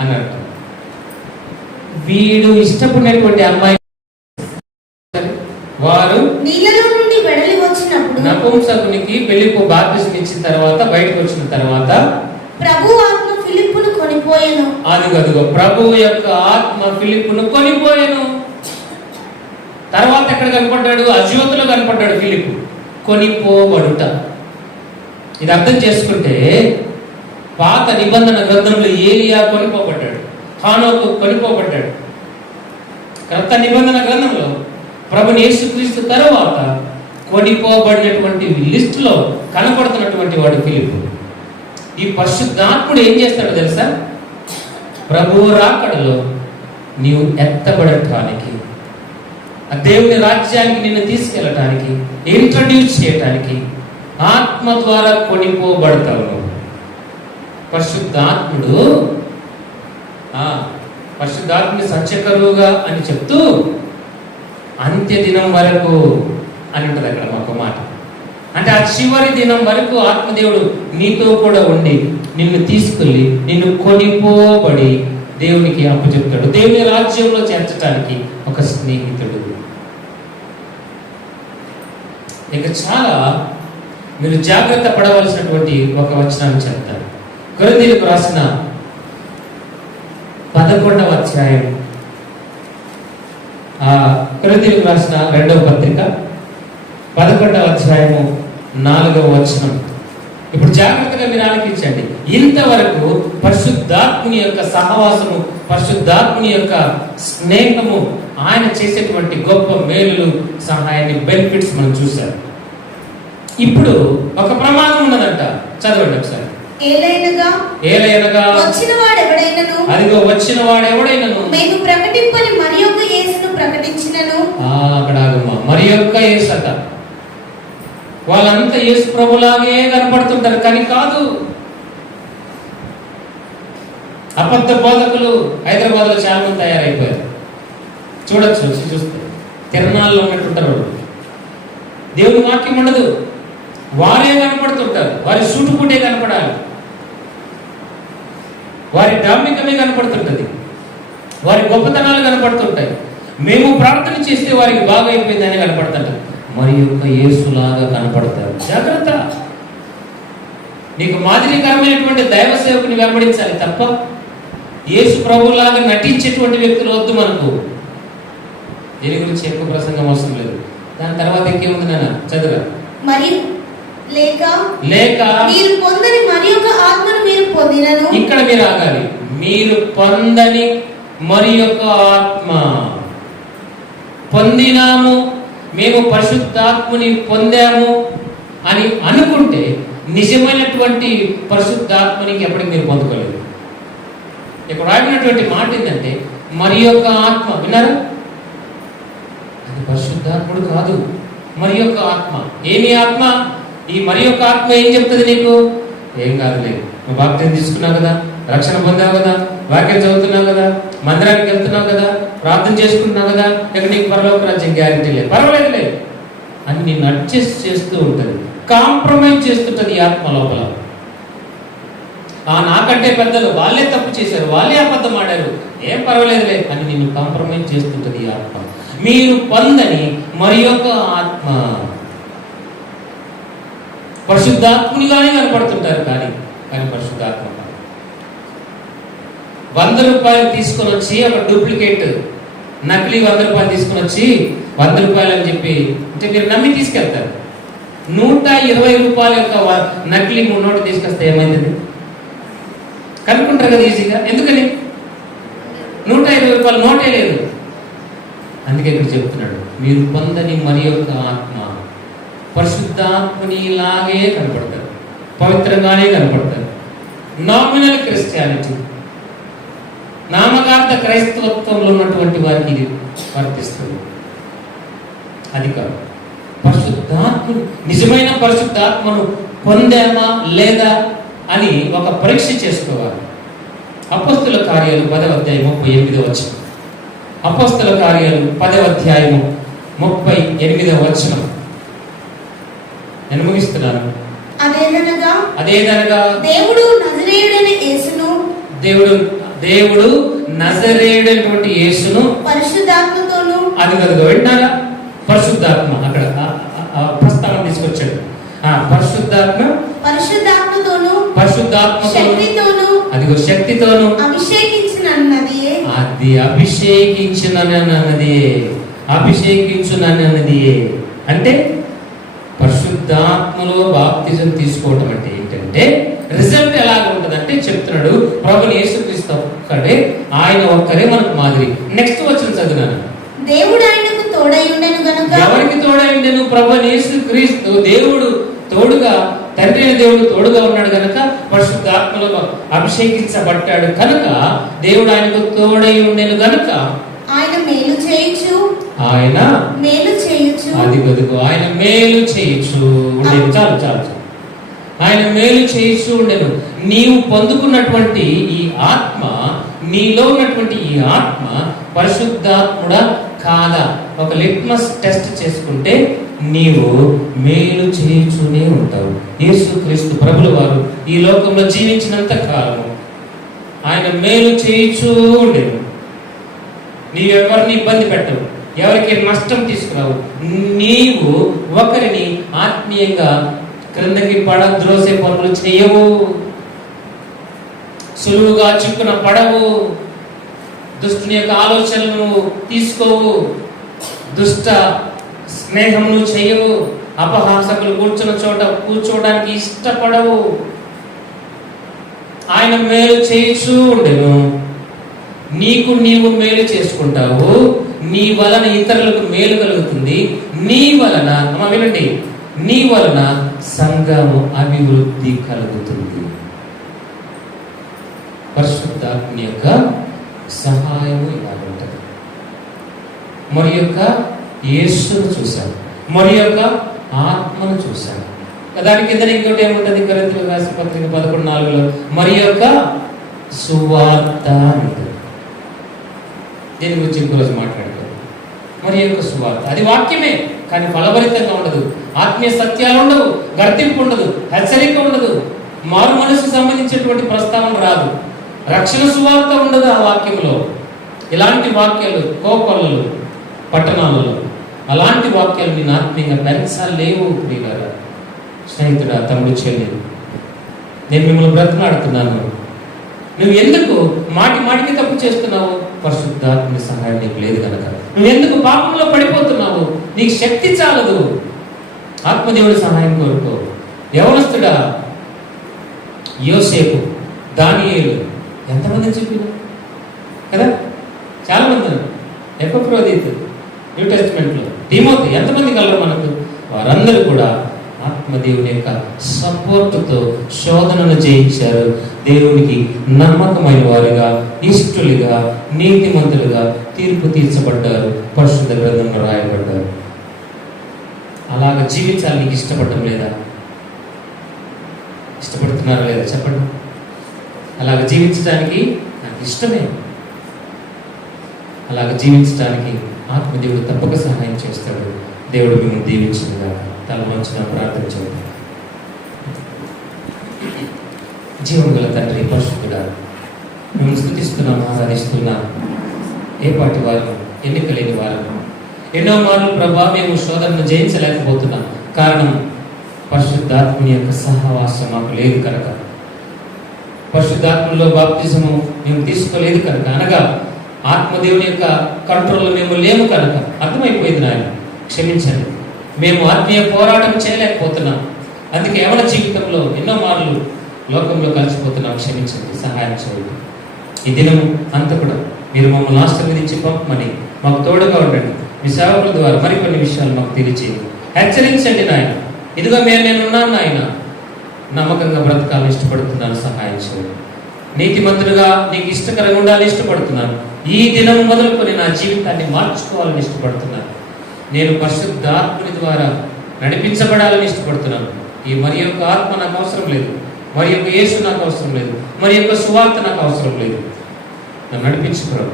అన్నాడు. వీడు ఇష్టపడినటువంటి అమ్మాయి వారు నీళ్ళలో నుండి వెడలి వచ్చినప్పుడు, నపుంసకునికి పెళ్లికు బాప్తిసం ఇచ్చిన తర్వాత బయటకు వచ్చిన తర్వాత ప్రభు ఆత్మ ఫిలిప్పును కొనిపోయెను. అదిగో ప్రభు యొక్క ఆత్మ ఫిలిప్పును కొనిపోయెను. తర్వాత ఎక్కడ కనపడ్డాడు? అజ్యోతులో కనపడ్డాడు ఫిలిప్పు. కొనిపోబడుట. ఇది అర్థం చేసుకుంటే పాత నిబంధన గ్రంథంలో ఏలియా కొనిపోబడ్డాడు, హానోకు కొనిపోబడ్డాడు. క్రొత్త నిబంధన గ్రంథంలో ప్రభుని యేసుక్రీస్తు తరువాత కొనిపోబడినటువంటి లిస్టులో కనపడుతున్నటువంటి వాడు ఫిలిప్పు. ఈ పరిశుద్ధాత్ముడు ఏం చేస్తాడో తెలుసా? ప్రభువు రాకడలో నీవు ఎత్తబడటానికి, ఆ దేవుని రాజ్యానికి నిన్ను తీసుకెళ్ళటానికి, ఇంట్రడ్యూస్ చేయటానికి ఆత్మ ద్వారా కొనిపోబడతావు. పరిశుద్ధాత్ముడు పరిశుద్ధాత్మని సంచకరువుగా అని చెప్తూ అంత్య దినం వరకు అని ఉంటుంది అక్కడ ఒక మాట. అంటే ఆ చివరి దినం వరకు ఆత్మదేవుడు నీతో కూడా ఉండి నిన్ను తీసుకెళ్ళి నిన్ను కొనిపోబడి దేవునికి అప్పచెప్తాడు. దేవుని రాజ్యంలో చేర్చడానికి ఒక స్నేహితుడు. ఇక చాలా మీరు జాగ్రత్త పడవలసినటువంటి ఒక వచనాన్ని చెప్తారు. కొరింథీయులకు రాసిన 11వ అధ్యాయం, కొరింథీయులకు రాసిన 2వ పత్రిక 11వ అధ్యాయము 4వ వచనం. ఇప్పుడు జాగ్రత్తగా మీరు ఆలకించండి. ఇంతవరకు పరిశుద్ధాత్ముని యొక్క సహవాసము, పరిశుద్ధాత్ముని యొక్క స్నేహము, ఆయన చేసేటువంటి గొప్ప మేలులు, సహాయాన్ని, బెనిఫిట్స్ మనం చూశారు. ఇప్పుడు ఒక ప్రమాదం ఉన్నదంట. చదవండి ఒకసారి. ఏలయనగా వచ్చిన వాడెవడైనను, అదిగో వచ్చిన వాడెవడైనను మేము ప్రకటింపని మరి యొక్క యేసును ప్రకటించినను. అక్కడ మరి యొక్క యేసు అట. వాళ్ళంతా యేసు ప్రభులాగే కనపడుతుంటారు, కానీ కాదు. అబద్ధ బోధకులు హైదరాబాద్ లో చాలా మంది తయారైపోయారు. చూడొచ్చు, చూస్తే తిరణాల్లో ఉన్నట్టుంటారు. దేవుని వాక్యం ఉండదు, వారే కనపడుతుంటారు. వారి సూటుపుటే కనపడాలి, వారి డాంబికమే కనపడుతుంటది, వారి గొప్పతనాలు కనపడుతుంటాయి. మేము ప్రార్థన చేస్తే వారికి బాగా అయిపోయిందని కనపడుతుంటారు. మరి యొక్క యేసులాగా కనపడతారు. జాగ్రత్త. నీకు మాదిరికరమైనటువంటి దైవ సేవకుని వెంబడించాలి తప్ప యేసు ప్రభులాగా నటించేటువంటి వ్యక్తులు వద్దు మనకు. దీని గురించి ఎక్కువ ప్రసంగం అవసరం లేదు. దాని తర్వాత ఇంకేముంది నాన్న, చదువురా. మరి లేక మీరు పొందని మరి యొక్క ఆత్మను మీరు పొందినను. ఇక్కడ మీరు ఆగాలి. మీరు పొందని మరి యొక్క ఆత్మ పొందినాము, మేము పరిశుద్ధాత్మని పొందాము అని అనుకుంటే నిజమైనటువంటి పరిశుద్ధాత్మనికి ఎప్పటికి మీరు పొందుకోలేదు. ఇక్కడ రాబడినటువంటి మాట ఏంటంటే మరి యొక్క ఆత్మ. విన్నారా? అది పరిశుద్ధాత్ముడు కాదు, మరి యొక్క ఆత్మ. ఏమి ఆత్మ? ఈ మరి యొక్క ఆత్మ ఏం చెప్తుంది నీకు? ఏం కాదులేదు, నువ్వు బాప్తిజం తీసుకున్నావు కదా, రక్షణ పొందావు కదా, వాక్యం చదువుతున్నావు కదా, మందిరానికి వెళ్తున్నావు కదా, ప్రార్థన చేసుకుంటున్నావు కదా, ఇక నీకు పరలోక రాజ్యం గ్యారెంటీ లేదు, పర్వాలేదులే అని నిన్ను అడ్జస్ట్ చేస్తూ ఉంటుంది, కాంప్రమైజ్ చేస్తుంటుంది ఈ ఆత్మ లోపల. నాకంటే పెద్దలు వాళ్ళే తప్పు చేశారు, వాళ్ళే అబద్ధం ఆడారు, ఏం పర్వాలేదులే అని నిన్ను కాంప్రమైజ్ చేస్తుంటుంది ఈ ఆత్మ. మీరు పొందని మరి యొక్క ఆత్మ. పరిశుద్ధాత్మునిగానే కనపడుతుంటారు, కానీ పరిశుద్ధాత్మ 100 రూపాయలు తీసుకొని వచ్చి ఒక డూప్లికేట్ నకిలీ 100 రూపాయలు తీసుకొని వచ్చి 100 రూపాయలు అని చెప్పి అంటే మీరు నమ్మి తీసుకెళ్తారు. 120 రూపాయల యొక్క నకిలీ నోటు తీసుకొస్తే ఏమైంది? కనుక్కుంటారు కదా ఈజీగా. ఎందుకని? 120 రూపాయల నోటే లేదు. అందుకే ఇక్కడ చెప్తున్నాడు, మీరు పొందని మరి యొక్క ఆత్మ. పరిశుద్ధాత్మని లాగే కనపడతారు, పవిత్రంగానే కనపడతారు. నామినల్ క్రిస్టియానిటీ, నామకార్థ క్రైస్తవత్వంలో ఉన్నటువంటి వారికి ఇది వర్తిస్తుంది. అది కాదు. పరిశుద్ధాత్మ, నిజమైన పరిశుద్ధాత్మను పొందామా లేదా అని ఒక పరీక్ష చేసుకోవాలి. అపోస్తల కార్యాలు 10వ అధ్యాయం 38వ వచనం. అపోస్తల కార్యాలు 10వ అధ్యాయము 38వ వచనం. నేను ముగిస్తున్నాను. అదేదనగా దేవుడు నజరేయుడైనటువంటి యేసును పరిశుద్ధాత్మతోను. అది కదుగా వింటారా? పరిశుద్ధాత్మ అక్కడ ప్రస్తావన తీసుకొచ్చాడు. పరిశుద్ధాత్మతోను అదిగో శక్తితోను అభిషేకించునన్నది. అంటే పరిశుద్ధాత్మలో బాప్తిజం తీసుకోవటం అంటే ఏంటంటే రిజల్ట్ ఎలా ఉంటుందంటే చెప్తున్నాడు, ప్రభుని యేసుక్రీస్తు ఒక్కడే, ఆయన ఒక్కరే మనకు మాదిరి. నెక్స్ట్ వచ్చిన చదువునాను. దేవుడు ఆయనకు తోడై ఉండెను గనుక. ఎవరికి తోడై ఉండెను? ప్రభుని యేసుక్రీస్తు దేవుడు తోడుగా, తండ్రి అయిన దేవుడు తోడుగా ఉన్నాడు కనుక పరిశుద్ధాత్మలో అభిషేకించబడ్డాడు కనుక దేవుడు ఆయనకు తోడై ఉండెను కనుక ఆయన మేలు చేయొచ్చు. అది గదుగు ఆయన మేలు చేయొచ్చు ఉండేది. చాలు. ఆయన మేలు చేయొచ్చు ఉండేను. నీవు పొందుకున్నటువంటి ఈ ఆత్మ నీలో ఉన్నటువంటి ఈ ఆత్మ పరిశుద్ధాత్ముడా కాదా ఒక లిట్మస్ టెస్ట్ చేసుకుంటే నీవు మేలు చేయుచూనే ఉంటావు. యేసుక్రీస్తు ప్రభుల వారు ఈ లోకంలో జీవించినంత కాలము ఆయన మేలు చేయుచూ ఉండేది. నీవెవరిని ఇబ్బంది పెట్టవు, ఎవరికి నష్టం తీసుకురావు. నీవు ఒకరిని ఆత్మీయంగా క్రిందకి ద్రోసే పనులు చేయవు, సులువుగా చిక్కున పడవు, దుష్టుని యొక్క ఆలోచనలను తీసుకోవు, దుష్ట స్నేహమును చేయవు, అపహాసకులు కూర్చున్న చోట కూర్చోవడానికి ఇష్టపడవు. ఆయన మేలు చేయుచూ ఉండెను. నీకు నీవు మేలు చేసుకుంటావు, నీ వలన ఇతరులకు మేలు కలుగుతుంది, నీ వలన వినండి, నీ వలన సంఘము అభివృద్ధి కలుగుతుంది. పరిశుద్ధాత్మ యొక్క సహాయము ఇలా ఉంటుంది. మరి యొక్క యేసును చూశాను, మరి యొక్క ఆత్మను చూశాను. దాని కింద ఇంకోటి ఏముంటుంది? కొరింథీయులకు రాసిన పత్రిక 11:4 మరి యొక్క సువార్త ఉంటుంది. దీని గురించి ఇంకోరోజు మాట్లాడుతారు. మరి యొక్క సువార్త అది వాక్యమే, కానీ ఫలభరితంగా ఉండదు, ఆత్మీయ సత్యాలు ఉండవు, గర్తింపు ఉండదు, హెచ్చరిక ఉండదు, మారు మనసుకు సంబంధించినటువంటి ప్రస్తావన రాదు, రక్షణ సువార్త ఉండదు ఆ వాక్యంలో. ఇలాంటి వాక్యాలు కోకొల్లలు పట్టణాలలో అలాంటి వాక్యాలు నేను ఆత్మీయంగా పెంచలేవు. ప్రియులారా, స్నేహితుడా, తమ్ముడు, చెల్లి, నేను మిమ్మల్ని బ్రతిమాడుతున్నాను. నువ్వు ఎందుకు మాటికి తప్పు చేస్తున్నావు? పరిశుద్ధాత్మ సహాయం నీకు లేదు కనుక. నువ్వు ఎందుకు పాపంలో పడిపోతున్నావు? నీకు శక్తి చాలదు, ఆత్మదేవుడి సహాయం కోరుకో. యవనస్తుడా, యోసేపు, దానియేలు ఎంతమంది చెప్పిన కదా, చాలా మంది. ఎపఫ్రోదితు న్యూ టెస్టిమెంట్లో, తిమోతి, ఎంతమంది కలరు మనకు? వారందరూ కూడా ఆత్మదేవుని యొక్క సపోర్టుతో శోధనను జయించారు. దేవునికి నమ్మకమైన వారుగా, ఇష్టులుగా, నీతిమంతులుగా తీర్పు తీర్చబడ్డారు, పరిశుద్ధ గ్రంథంలో రాయబడ్డారు. అలాగ జీవించాలి. నీకు ఇష్టపడటం లేదా? ఇష్టపడుతున్నారా లేదా చెప్పండి. అలాగ జీవించడానికి నాకు ఇష్టమే. అలాగ జీవించడానికి ఆత్మదేవుడు తప్పక సహాయం చేస్తాడు. దేవుడు మిమ్మల్ని దీవించిందిగా. తల వంచిన ప్రార్థన చేయండి. జీవం గల తండ్రి, పరిశుద్ధుడా, మేము స్తుతిస్తున్నాం, ఆరాధిస్తున్నాం. ఏ పాటి వారు, ఎన్నిక లేని వారు, ఎన్నో మార్లు ప్రభా మేము శోధనను జయించలేకపోతున్నాం. కారణం పరిశుద్ధాత్మని యొక్క సహవాసం మాకు లేదు కనుక, పరిశుద్ధాత్మలో బాప్తిజము మేము తీసుకోలేదు కనుక, అనగా ఆత్మదేవుని యొక్క కంట్రోల్లో మేము లేము కనుక. అర్థమైపోయింది నాయన, క్షమించండి. మేము ఆత్మీయ పోరాటం చేయలేకపోతున్నాం. అందుకే యవన జీవితంలో ఎన్నో మార్లు లోకంలో కలిసిపోతున్నాం. క్షమించండి, సహాయం చేయండి. ఈ దినం అంతా కూడా మీరు మమ్మల్ని ఆశీర్వదించి పంపమని మాకు తోడుగా ఉండండి. మీ సేవకుల ద్వారా మరికొన్ని విషయాలు మాకు తెలియచేయండి, హెచ్చరించండి నాయన. ఇదిగో నేనున్నాను నాయన, నమ్మకంగా బ్రతకాలని ఇష్టపడుతున్నాను, సహాయం చేయండి. నీతిమంతులుగా నీకు ఇష్టకరంగా ఉండాలని ఇష్టపడుతున్నాను. ఈ దినం మొదలుకొని నా జీవితాన్ని మార్చుకోవాలని ఇష్టపడుతున్నాను. నేను పరిశుద్ధాత్మని ద్వారా నడిపించబడాలని ఇష్టపడుతున్నాను. ఈ మరి యొక్క ఆత్మ నాకు అవసరం లేదు, మరి యొక్క యేసు నాకు అవసరం లేదు, మరి యొక్క సువార్త నాకు అవసరం లేదు. నన్ను నడిపించుకోవడం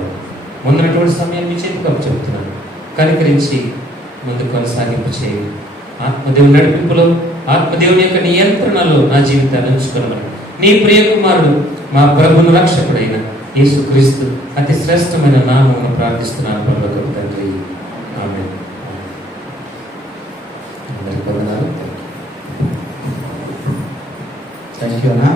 ముందున్నటువంటి సమయాన్ని మీ చేతికి అప్పచెప్తున్నాను. కనికరించి ముందు కొనసాగింపు చేయండి. ఆత్మదేవుని నడిపింపులో, ఆత్మదేవుని యొక్క నియంత్రణలో నా జీవితాన్ని ఉంచుకోమని నీ ప్రియకుమారుడు మా ప్రభును రక్షకుడైన యేసుక్రీస్తు అతి శ్రేష్టమైన నామమును ప్రార్థిస్తున్నాను పరలోకపు తండ్రి. ఆమేన్. అందరికీ వందనాలు. థ్యాంక్ యూ అన్నా.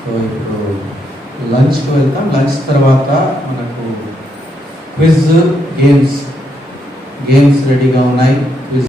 సో ఇప్పుడు లంచ్కి వెళ్తాం. లంచ్ తర్వాత మనకు క్విజ్ గేమ్స్ రెడీగా ఉన్నాయి. క్విజ్